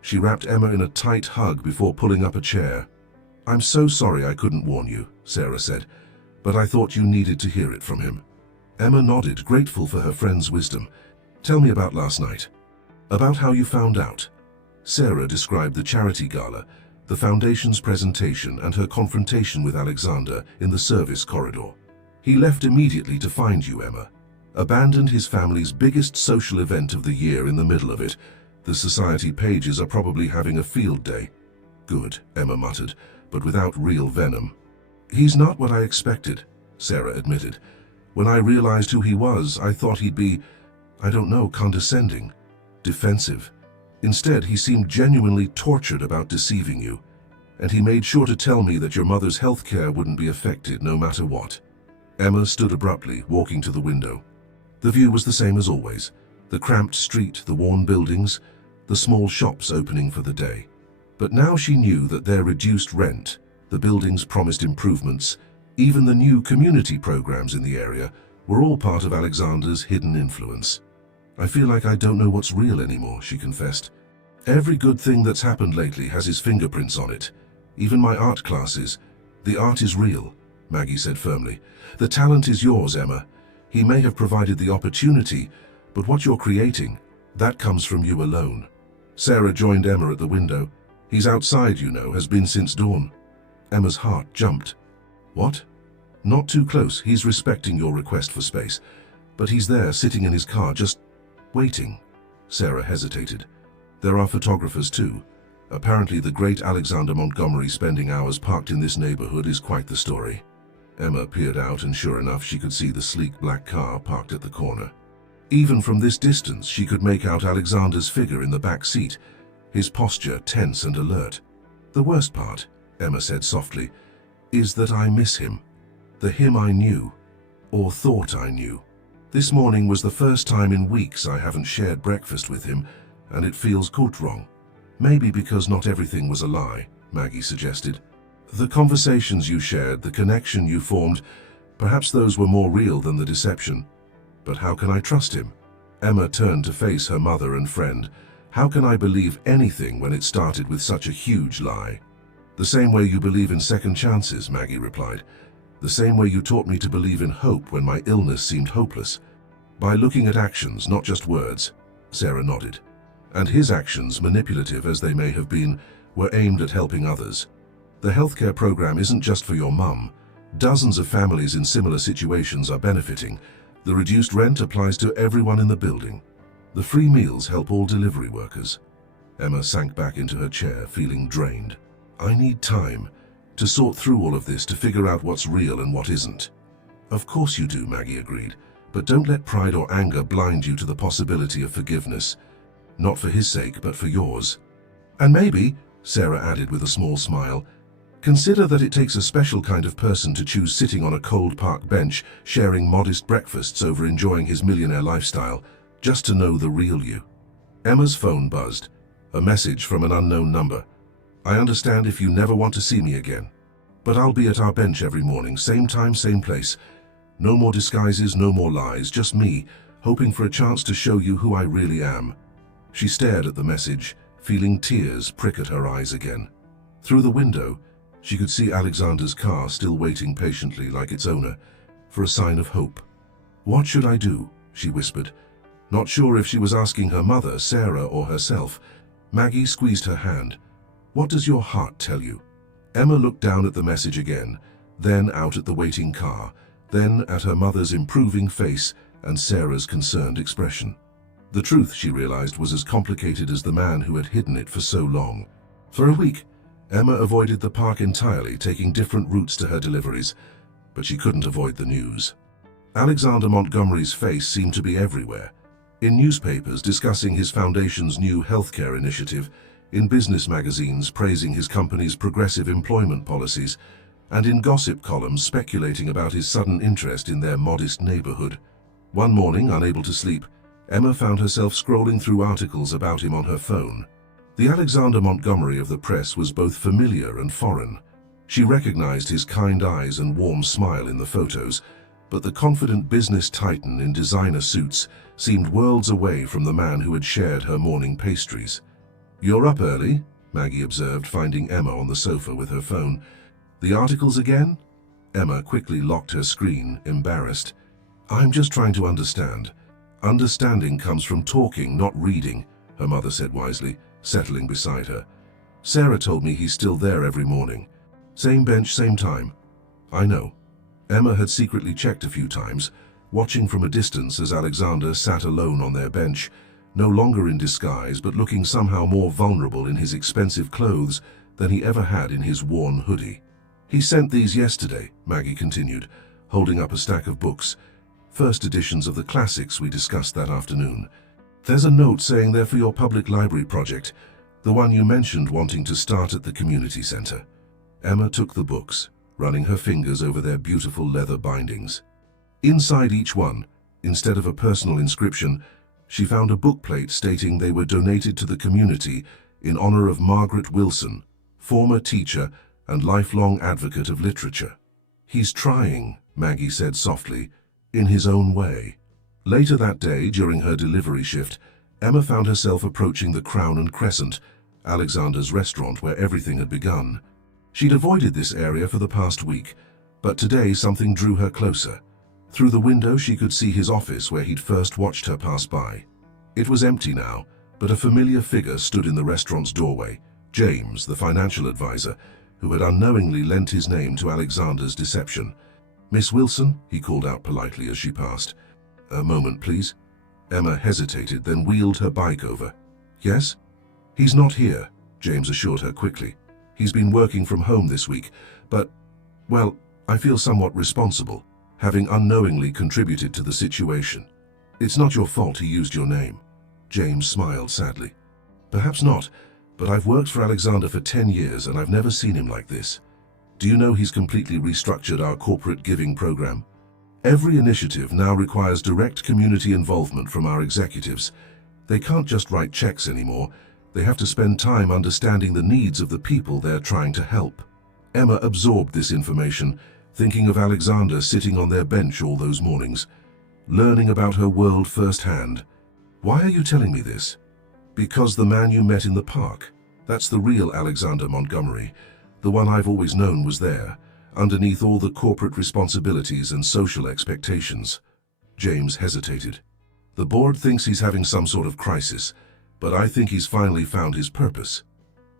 She wrapped Emma in a tight hug before pulling up a chair. "I'm so sorry I couldn't warn you," Sarah said, "but I thought you needed to hear it from him." Emma nodded, grateful for her friend's wisdom. "Tell me about last night." "About how you found out." Sarah described the charity gala, the foundation's presentation, and her confrontation with Alexander in the service corridor. "He left immediately to find you, Emma. Abandoned his family's biggest social event of the year in the middle of it. The society pages are probably having a field day." "Good," Emma muttered, but without real venom. "He's not what I expected," Sarah admitted. "When I realized who he was, I thought he'd be, I don't know, condescending, defensive. Instead, he seemed genuinely tortured about deceiving you, and he made sure to tell me that your mother's health care wouldn't be affected no matter what." Emma stood abruptly, walking to the window. The view was the same as always: the cramped street, the worn buildings, the small shops opening for the day. But now she knew that their reduced rent, the building's promised improvements, even the new community programs in the area, were all part of Alexander's hidden influence. "I feel like I don't know what's real anymore," she confessed. "Every good thing that's happened lately has his fingerprints on it. Even my art classes. The art is real," Maggie said firmly. "The talent is yours, Emma. He may have provided the opportunity, but what you're creating, that comes from you alone." Sarah joined Emma at the window. "He's outside, you know, has been since dawn." Emma's heart jumped. "What?" "Not too close. He's respecting your request for space. But he's there, sitting in his car, just waiting." Sarah hesitated. "There are photographers too. Apparently the great Alexander Montgomery spending hours parked in this neighborhood is quite the story." Emma peered out, and sure enough, she could see the sleek black car parked at the corner. Even from this distance, she could make out Alexander's figure in the back seat, his posture tense and alert. "The worst part," Emma said softly, "is that I miss him. The him I knew, or thought I knew. This morning was the first time in weeks I haven't shared breakfast with him, and it feels quite wrong." "Maybe because not everything was a lie," Maggie suggested. "The conversations you shared, the connection you formed, perhaps those were more real than the deception. But how can I trust him?" Emma turned to face her mother and friend. "How can I believe anything when it started with such a huge lie?" "The same way you believe in second chances," Maggie replied. "The same way you taught me to believe in hope when my illness seemed hopeless. By looking at actions, not just words." Sarah nodded. "And his actions, manipulative as they may have been, were aimed at helping others. The healthcare program isn't just for your mum. Dozens of families in similar situations are benefiting. The reduced rent applies to everyone in the building. The free meals help all delivery workers." Emma sank back into her chair, feeling drained. "I need time to sort through all of this, to figure out what's real and what isn't." "Of course you do," Maggie agreed. "But don't let pride or anger blind you to the possibility of forgiveness. Not for his sake, but for yours. And maybe," Sarah added with a small smile, "consider that it takes a special kind of person to choose sitting on a cold park bench, sharing modest breakfasts over enjoying his millionaire lifestyle, just to know the real you." Emma's phone buzzed. A message from an unknown number. "I understand if you never want to see me again. But I'll be at our bench every morning, same time, same place. No more disguises, no more lies, just me, hoping for a chance to show you who I really am." She stared at the message, feeling tears prick at her eyes again. Through the window, she could see Alexander's car still waiting patiently, like its owner, for a sign of hope. "What should I do?" she whispered. Not sure if she was asking her mother, Sarah, or herself. Maggie squeezed her hand. "What does your heart tell you?" Emma looked down at the message again, then out at the waiting car, then at her mother's improving face and Sarah's concerned expression. The truth, she realized, was as complicated as the man who had hidden it for so long. For a week, Emma avoided the park entirely, taking different routes to her deliveries, but she couldn't avoid the news. Alexander Montgomery's face seemed to be everywhere. In newspapers discussing his foundation's new healthcare initiative, in business magazines praising his company's progressive employment policies, and in gossip columns speculating about his sudden interest in their modest neighborhood. One morning, unable to sleep, Emma found herself scrolling through articles about him on her phone. The Alexander Montgomery of the press was both familiar and foreign. She recognized his kind eyes and warm smile in the photos, but the confident business titan in designer suits seemed worlds away from the man who had shared her morning pastries. "You're up early," Maggie observed, finding Emma on the sofa with her phone. "The articles again?" Emma quickly locked her screen, embarrassed. "I'm just trying to understand. Understanding comes from talking, not reading," her mother said wisely, settling beside her. "Sarah told me he's still there every morning. Same bench, same time." "I know." Emma had secretly checked a few times, watching from a distance as Alexander sat alone on their bench, no longer in disguise but looking somehow more vulnerable in his expensive clothes than he ever had in his worn hoodie. "He sent these yesterday," Maggie continued, holding up a stack of books, first editions of the classics we discussed that afternoon. "There's a note saying they're for your public library project, the one you mentioned wanting to start at the community center." Emma took the books, running her fingers over their beautiful leather bindings. Inside each one, instead of a personal inscription, she found a bookplate stating they were donated to the community in honor of Margaret Wilson, former teacher and lifelong advocate of literature. "He's trying," Maggie said softly, "in his own way." Later that day, during her delivery shift, Emma found herself approaching the Crown and Crescent, Alexander's restaurant where everything had begun. She'd avoided this area for the past week, but today something drew her closer. Through the window she could see his office where he'd first watched her pass by. It was empty now, but a familiar figure stood in the restaurant's doorway, James, the financial advisor, who had unknowingly lent his name to Alexander's deception. "Miss Wilson," he called out politely as she passed. "A moment, please." Emma hesitated, then wheeled her bike over. "Yes?" "He's not here," James assured her quickly. "He's been working from home this week, but, well, I feel somewhat responsible, having unknowingly contributed to the situation. It's not your fault he used your name." James smiled sadly. "Perhaps not, but I've worked for Alexander for 10 years and I've never seen him like this. Do you know he's completely restructured our corporate giving program? Every initiative now requires direct community involvement from our executives. They can't just write checks anymore. They have to spend time understanding the needs of the people they're trying to help." Emma absorbed this information, thinking of Alexander sitting on their bench all those mornings, learning about her world firsthand. "Why are you telling me this?" "Because the man you met in the park, that's the real Alexander Montgomery. The one I've always known was there, underneath all the corporate responsibilities and social expectations." James hesitated. "The board thinks he's having some sort of crisis, but I think he's finally found his purpose."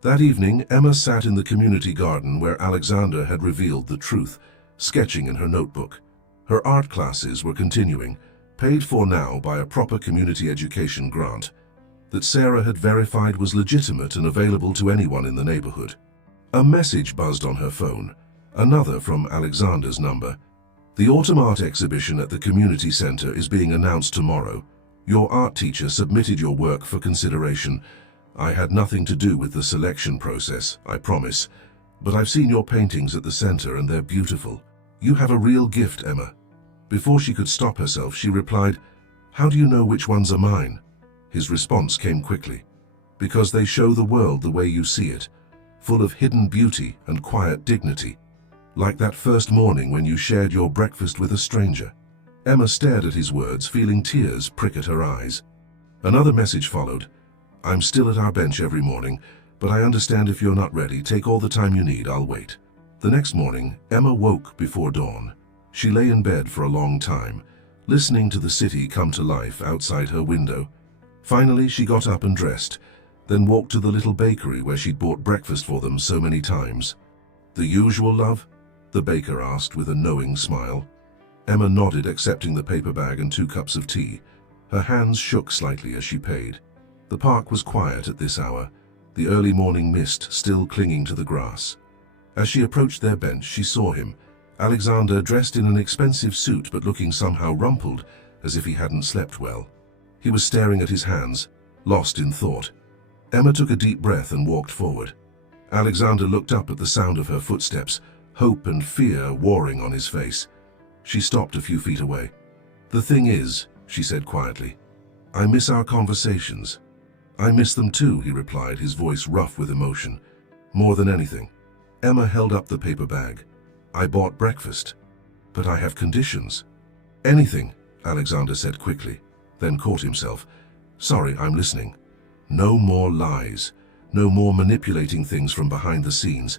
That evening, Emma sat in the community garden where Alexander had revealed the truth, sketching in her notebook. Her art classes were continuing, paid for now by a proper community education grant that Sarah had verified was legitimate and available to anyone in the neighborhood. A message buzzed on her phone, another from Alexander's number. "The autumn art exhibition at the community center is being announced tomorrow. Your art teacher submitted your work for consideration. I had nothing to do with the selection process, I promise, but I've seen your paintings at the center and they're beautiful. You have a real gift, Emma." Before she could stop herself, she replied, "How do you know which ones are mine?" His response came quickly. "Because they show the world the way you see it, full of hidden beauty and quiet dignity. Like that first morning when you shared your breakfast with a stranger." Emma stared at his words, feeling tears prick at her eyes. Another message followed. "I'm still at our bench every morning, but I understand if you're not ready. Take all the time you need, I'll wait." The next morning, Emma woke before dawn. She lay in bed for a long time, listening to the city come to life outside her window. Finally, she got up and dressed, then walked to the little bakery where she'd bought breakfast for them so many times. "The usual, love?" the baker asked with a knowing smile. Emma nodded, accepting the paper bag and 2 cups of tea. Her hands shook slightly as she paid. The park was quiet at this hour, the early morning mist still clinging to the grass. As she approached their bench, she saw him, Alexander, dressed in an expensive suit but looking somehow rumpled, as if he hadn't slept well. He was staring at his hands, lost in thought. Emma took a deep breath and walked forward. Alexander looked up at the sound of her footsteps, hope and fear warring on his face. She stopped a few feet away. "The thing is," she said quietly, "I miss our conversations." "I miss them too," he replied, his voice rough with emotion. "More than anything." Emma held up the paper bag. "I bought breakfast, but I have conditions." Anything, Alexander said quickly, then caught himself. Sorry, I'm listening. No more lies. No more manipulating things from behind the scenes.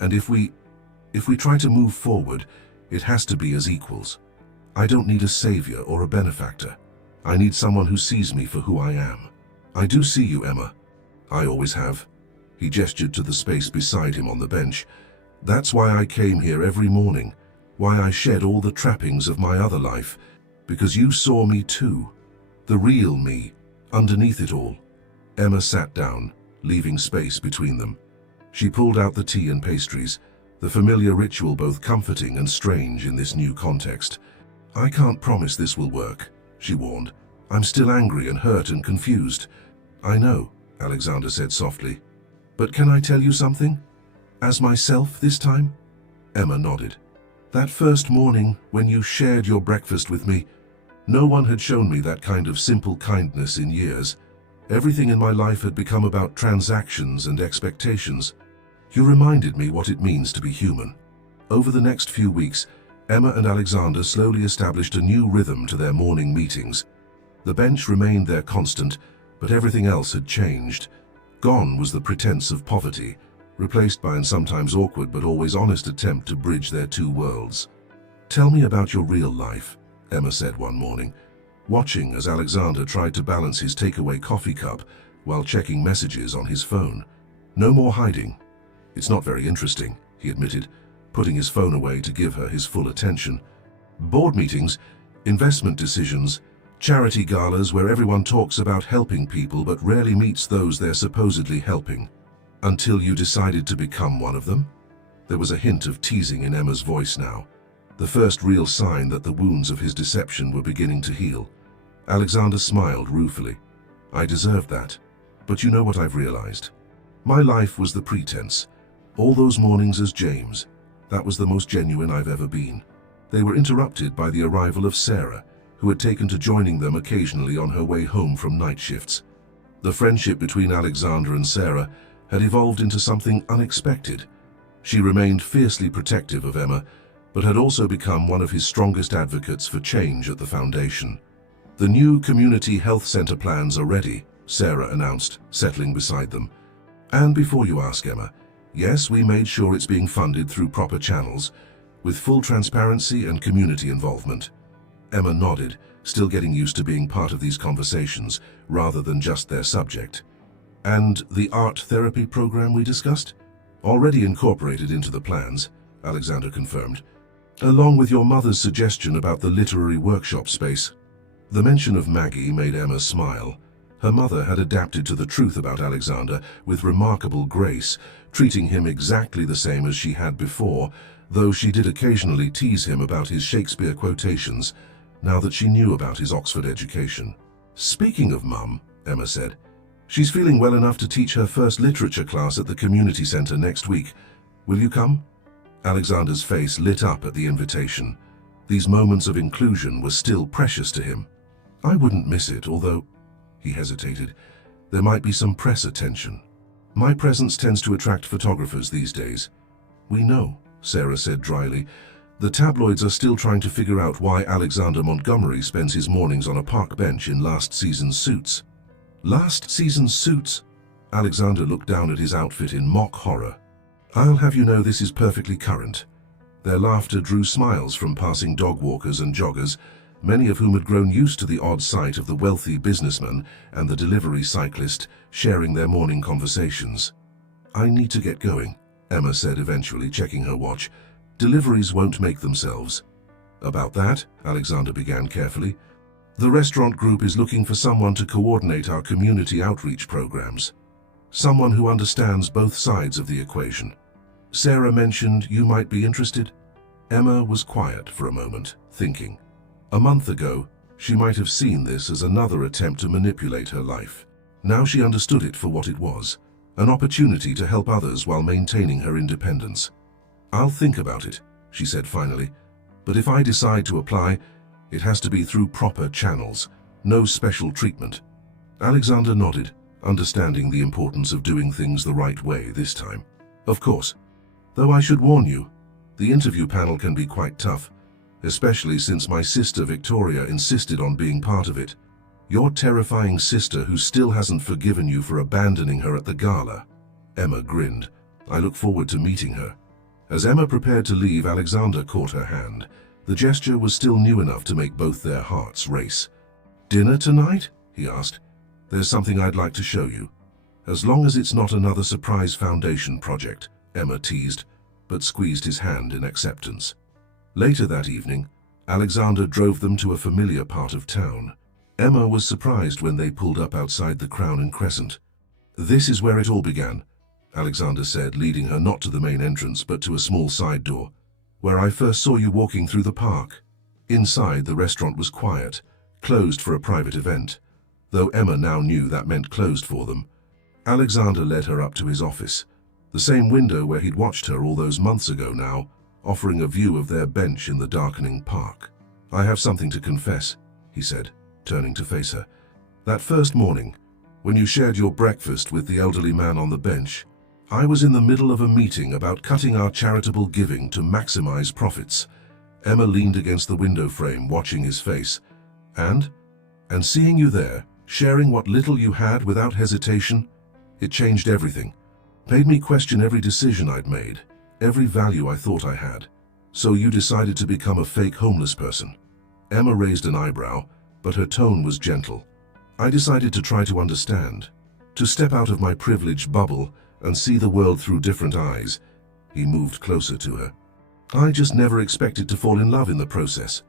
And if we try to move forward, it has to be as equals. I don't need a savior or a benefactor. I need someone who sees me for who I am. I do see you, Emma. I always have. He gestured to the space beside him on the bench. That's why I came here every morning. Why I shed all the trappings of my other life. Because you saw me too. The real me, underneath it all. Emma sat down, leaving space between them. She pulled out the tea and pastries, the familiar ritual both comforting and strange in this new context. I can't promise this will work, she warned. I'm still angry and hurt and confused. I know, Alexander said softly. But can I tell you something? As myself this time? Emma nodded. That first morning when you shared your breakfast with me, no one had shown me that kind of simple kindness in years. Everything in my life had become about transactions and expectations. You reminded me what it means to be human. Over the next few weeks, Emma and Alexander slowly established a new rhythm to their morning meetings. The bench remained their constant, but everything else had changed. Gone was the pretense of poverty, replaced by an sometimes awkward but always honest attempt to bridge their two worlds. Tell me about your real life, Emma said one morning, watching as Alexander tried to balance his takeaway coffee cup while checking messages on his phone. No more hiding. It's not very interesting, he admitted, putting his phone away to give her his full attention. Board meetings, investment decisions, charity galas where everyone talks about helping people but rarely meets those they're supposedly helping. Until you decided to become one of them? There was a hint of teasing in Emma's voice now, the first real sign that the wounds of his deception were beginning to heal. Alexander smiled ruefully. I deserved that, but you know what I've realized? My life was the pretense. All those mornings as James, that was the most genuine I've ever been. They were interrupted by the arrival of Sarah, who had taken to joining them occasionally on her way home from night shifts. The friendship between Alexander and Sarah had evolved into something unexpected. She remained fiercely protective of Emma, but had also become one of his strongest advocates for change at the foundation. The new community health center plans are ready, Sarah announced, settling beside them. And before you ask, Emma, yes, we made sure it's being funded through proper channels, with full transparency and community involvement. Emma nodded, still getting used to being part of these conversations, rather than just their subject. And the art therapy program we discussed? Already incorporated into the plans, Alexander confirmed, along with your mother's suggestion about the literary workshop space. The mention of Maggie made Emma smile. Her mother had adapted to the truth about Alexander with remarkable grace, treating him exactly the same as she had before, though she did occasionally tease him about his Shakespeare quotations, now that she knew about his Oxford education. Speaking of Mum, Emma said, she's feeling well enough to teach her first literature class at the community centre next week. Will you come? Alexander's face lit up at the invitation. These moments of inclusion were still precious to him. I wouldn't miss it, although, he hesitated, there might be some press attention. My presence tends to attract photographers these days. We know, Sarah said dryly. The tabloids are still trying to figure out why Alexander Montgomery spends his mornings on a park bench in last season's suits. Last season's suits? Alexander looked down at his outfit in mock horror. I'll have you know this is perfectly current. Their laughter drew smiles from passing dog walkers and joggers, many of whom had grown used to the odd sight of the wealthy businessman and the delivery cyclist sharing their morning conversations. I need to get going, Emma said eventually, checking her watch. Deliveries won't make themselves. About that, Alexander began carefully. The restaurant group is looking for someone to coordinate our community outreach programs. Someone who understands both sides of the equation. Sarah mentioned you might be interested. Emma was quiet for a moment, thinking. A month ago, she might have seen this as another attempt to manipulate her life. Now she understood it for what it was, an opportunity to help others while maintaining her independence. I'll think about it, she said finally, but if I decide to apply, it has to be through proper channels, no special treatment. Alexander nodded, understanding the importance of doing things the right way this time. Of course, though I should warn you, the interview panel can be quite tough. especially since my sister Victoria insisted on being part of it. Your terrifying sister who still hasn't forgiven you for abandoning her at the gala." Emma grinned. "I look forward to meeting her." As Emma prepared to leave, Alexander caught her hand. The gesture was still new enough to make both their hearts race. "Dinner tonight?" he asked. "There's something I'd like to show you." "As long as it's not another surprise foundation project," Emma teased, but squeezed his hand in acceptance. Later that evening, Alexander drove them to a familiar part of town. Emma was surprised when they pulled up outside the Crown and Crescent. "This is where it all began," Alexander said, leading her not to the main entrance but to a small side door. "Where I first saw you walking through the park." Inside, the restaurant was quiet, closed for a private event, though Emma now knew that meant closed for them. Alexander led her up to his office, the same window where he'd watched her all those months ago now, offering a view of their bench in the darkening park. "I have something to confess," he said, turning to face her. "That first morning, when you shared your breakfast with the elderly man on the bench, I was in the middle of a meeting about cutting our charitable giving to maximize profits." Emma leaned against the window frame, watching his face. And seeing you there, sharing what little you had without hesitation, it changed everything. Made me question every decision I'd made, every value I thought I had. "So you decided to become a fake homeless person?" Emma raised an eyebrow, but her tone was gentle. "I decided to try to understand, to step out of my privileged bubble and see the world through different eyes." He moved closer to her. "I just never expected to fall in love in the process."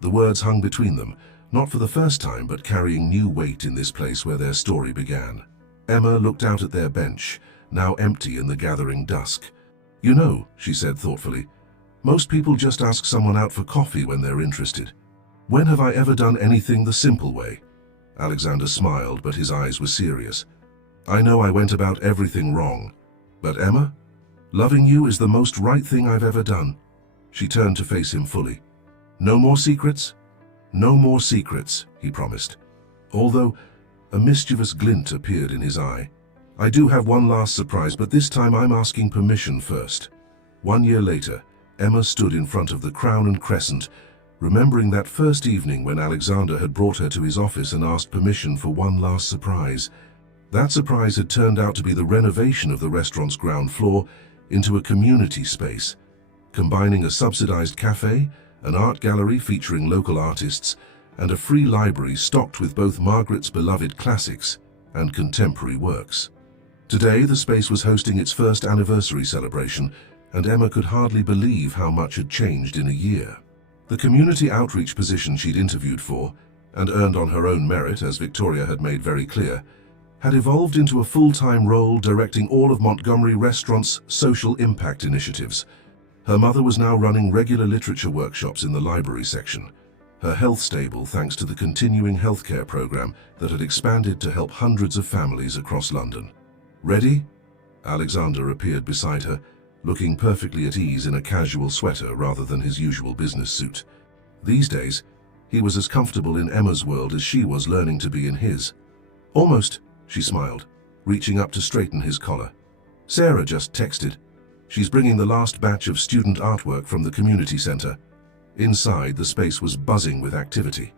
The words hung between them, not for the first time but carrying new weight in this place where their story began. Emma looked out at their bench, now empty in the gathering dusk. "You know," she said thoughtfully, "most people just ask someone out for coffee when they're interested. When have I ever done anything the simple way?" Alexander smiled, but his eyes were serious. "I know I went about everything wrong, but Emma, loving you is the most right thing I've ever done." She turned to face him fully. "No more secrets?" "No more secrets," he promised, although a mischievous glint appeared in his eye. "I do have one last surprise, but this time I'm asking permission first." 1 year later, Emma stood in front of the Crown and Crescent, remembering that first evening when Alexander had brought her to his office and asked permission for one last surprise. That surprise had turned out to be the renovation of the restaurant's ground floor into a community space, combining a subsidized cafe, an art gallery featuring local artists, and a free library stocked with both Margaret's beloved classics and contemporary works. Today, the space was hosting its first anniversary celebration, and Emma could hardly believe how much had changed in a year. The community outreach position she'd interviewed for, and earned on her own merit, as Victoria had made very clear, had evolved into a full-time role directing all of Montgomery Restaurant's social impact initiatives. Her mother was now running regular literature workshops in the library section, her health stable thanks to the continuing healthcare program that had expanded to help hundreds of families across London. "Ready?" Alexander appeared beside her, looking perfectly at ease in a casual sweater rather than his usual business suit. These days, he was as comfortable in Emma's world as she was learning to be in his. "Almost," she smiled, reaching up to straighten his collar. "Sarah just texted. She's bringing the last batch of student artwork from the community center." Inside, the space was buzzing with activity.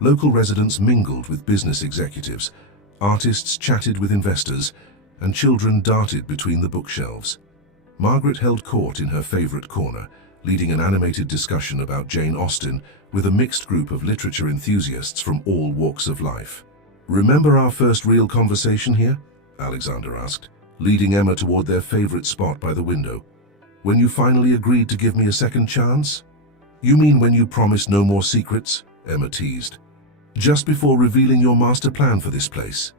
Local residents mingled with business executives, artists chatted with investors, and children darted between the bookshelves. Margaret held court in her favorite corner, leading an animated discussion about Jane Austen with a mixed group of literature enthusiasts from all walks of life. "Remember our first real conversation here?" Alexander asked, leading Emma toward their favorite spot by the window. "When you finally agreed to give me a second chance?" "You mean when you promised no more secrets?" Emma teased. "Just before revealing your master plan for this place."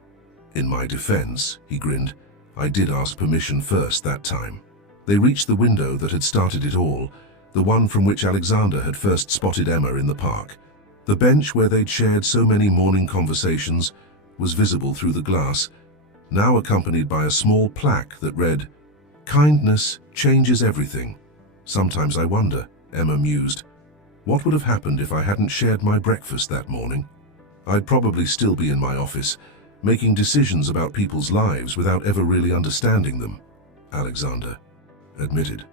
"In my defense," he grinned, "I did ask permission first that time." They reached the window that had started it all, the one from which Alexander had first spotted Emma in the park. The bench where they'd shared so many morning conversations was visible through the glass, now accompanied by a small plaque that read, "Kindness changes everything." "Sometimes I wonder," Emma mused, "what would have happened if I hadn't shared my breakfast that morning? I'd probably still be in my office, making decisions about people's lives without ever really understanding them." Alexander admitted.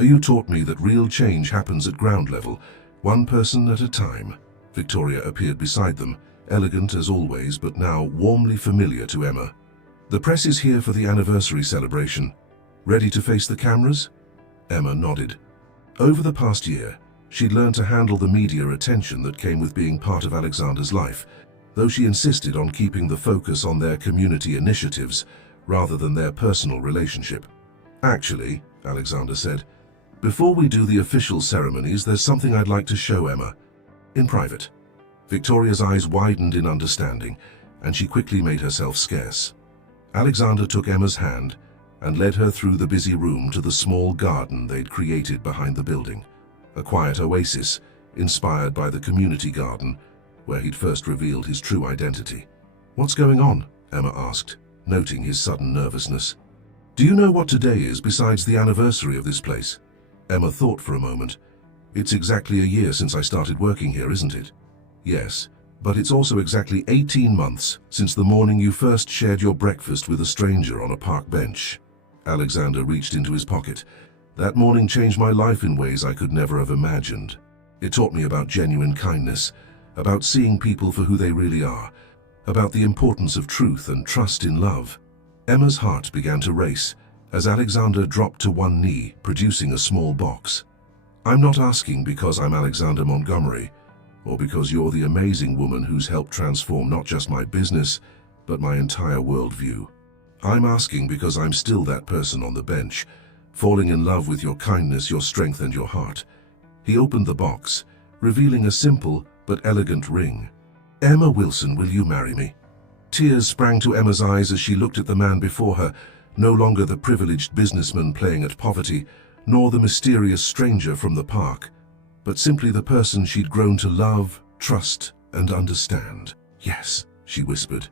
"You taught me that real change happens at ground level, One person at a time. Victoria appeared beside them, elegant as always, but now warmly familiar to Emma. The press is here for the anniversary celebration. Ready to face the cameras? Emma nodded. Over the past year, she'd learned to handle the media attention that came with being part of Alexander's life, though she insisted on keeping the focus on their community initiatives rather than their personal relationship. Actually, Alexander said, before we do the official ceremonies, there's something I'd like to show Emma. In private. Victoria's eyes widened in understanding, and she quickly made herself scarce. Alexander took Emma's hand and led her through the busy room to the small garden they'd created behind the building, a quiet oasis inspired by the community garden where he'd first revealed his true identity. What's going on? Emma asked, noting his sudden nervousness. Do you know what today is besides the anniversary of this place? Emma thought for a moment. It's exactly a year since I started working here, isn't it? Yes, but it's also exactly 18 months since the morning you first shared your breakfast with a stranger on a park bench. Alexander reached into his pocket. That morning changed my life in ways I could never have imagined. It taught me about genuine kindness, about seeing people for who they really are, about the importance of truth and trust in love. Emma's heart began to race as Alexander dropped to one knee, producing a small box. I'm not asking because I'm Alexander Montgomery, or because you're the amazing woman who's helped transform not just my business, but my entire worldview. I'm asking because I'm still that person on the bench, falling in love with your kindness, your strength, and your heart. He opened the box, revealing a simple but elegant ring. Emma Wilson, will you marry me? Tears sprang to Emma's eyes as she looked at the man before her, no longer the privileged businessman playing at poverty, nor the mysterious stranger from the park, but simply the person she'd grown to love, trust, and understand. Yes, she whispered,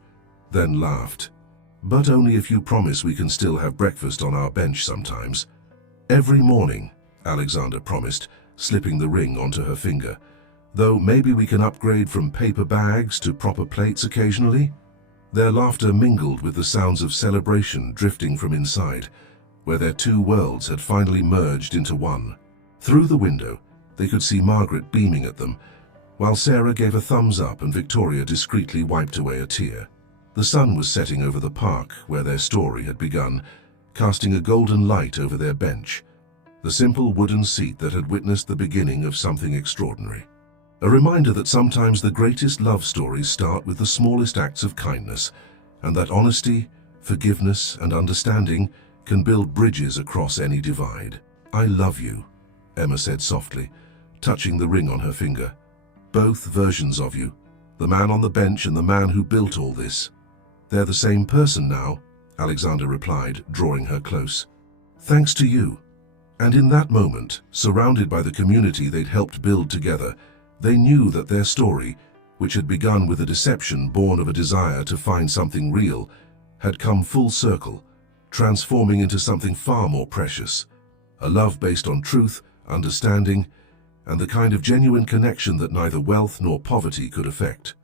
then laughed. But only if you promise we can still have breakfast on our bench sometimes. Every morning, Alexander promised, slipping the ring onto her finger. Though maybe we can upgrade from paper bags to proper plates occasionally. Their laughter mingled with the sounds of celebration drifting from inside, where their two worlds had finally merged into one. Through the window, they could see Margaret beaming at them, while Sarah gave a thumbs up and Victoria discreetly wiped away a tear. The sun was setting over the park where their story had begun, casting a golden light over their bench, the simple wooden seat that had witnessed the beginning of something extraordinary. A reminder that sometimes the greatest love stories start with the smallest acts of kindness, and that honesty, forgiveness, and understanding can build bridges across any divide. I love you, Emma said softly, touching the ring on her finger. Both versions of you, the man on the bench and the man who built all this. They're the same person now, Alexander replied, drawing her close. Thanks to you. And in that moment, surrounded by the community they'd helped build together, they knew that their story, which had begun with a deception born of a desire to find something real, had come full circle, transforming into something far more precious. A love based on truth, understanding, and the kind of genuine connection that neither wealth nor poverty could affect.